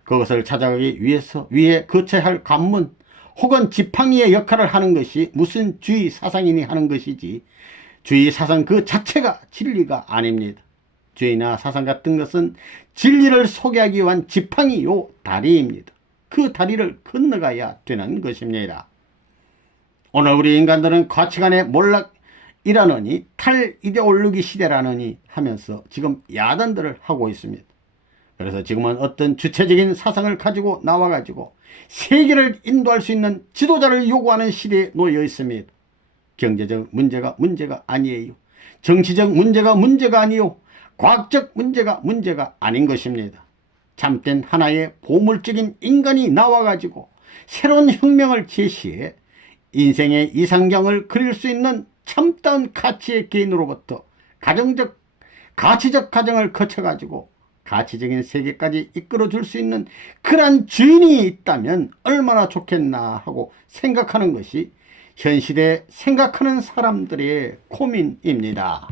그것을 찾아가기 위해서 위에 거쳐야 할 관문 혹은 지팡이의 역할을 하는 것이 무슨 주의 사상이니 하는 것이지, 주의 사상 그 자체가 진리가 아닙니다. 주의나 사상 같은 것은 진리를 소개하기 위한 지팡이요 다리입니다. 그 다리를 건너가야 되는 것입니다. 오늘 우리 인간들은 가치관의 몰락이라느니 탈이데올로기 시대라느니 하면서 지금 야단들을 하고 있습니다. 그래서 지금은 어떤 주체적인 사상을 가지고 나와가지고 세계를 인도할 수 있는 지도자를 요구하는 시대에 놓여 있습니다. 경제적 문제가 문제가 아니에요. 정치적 문제가 문제가 아니요. 과학적 문제가 아닌 것입니다. 참된 하나의 보물적인 인간이 나와가지고 새로운 혁명을 제시해 인생의 이상경을 그릴 수 있는 참다운 가치의 개인으로부터 가치적 가정을 거쳐가지고 가치적인 세계까지 이끌어줄 수 있는 그런 주인이 있다면 얼마나 좋겠나 하고 생각하는 것이 현 시대에 생각하는 사람들의 고민입니다.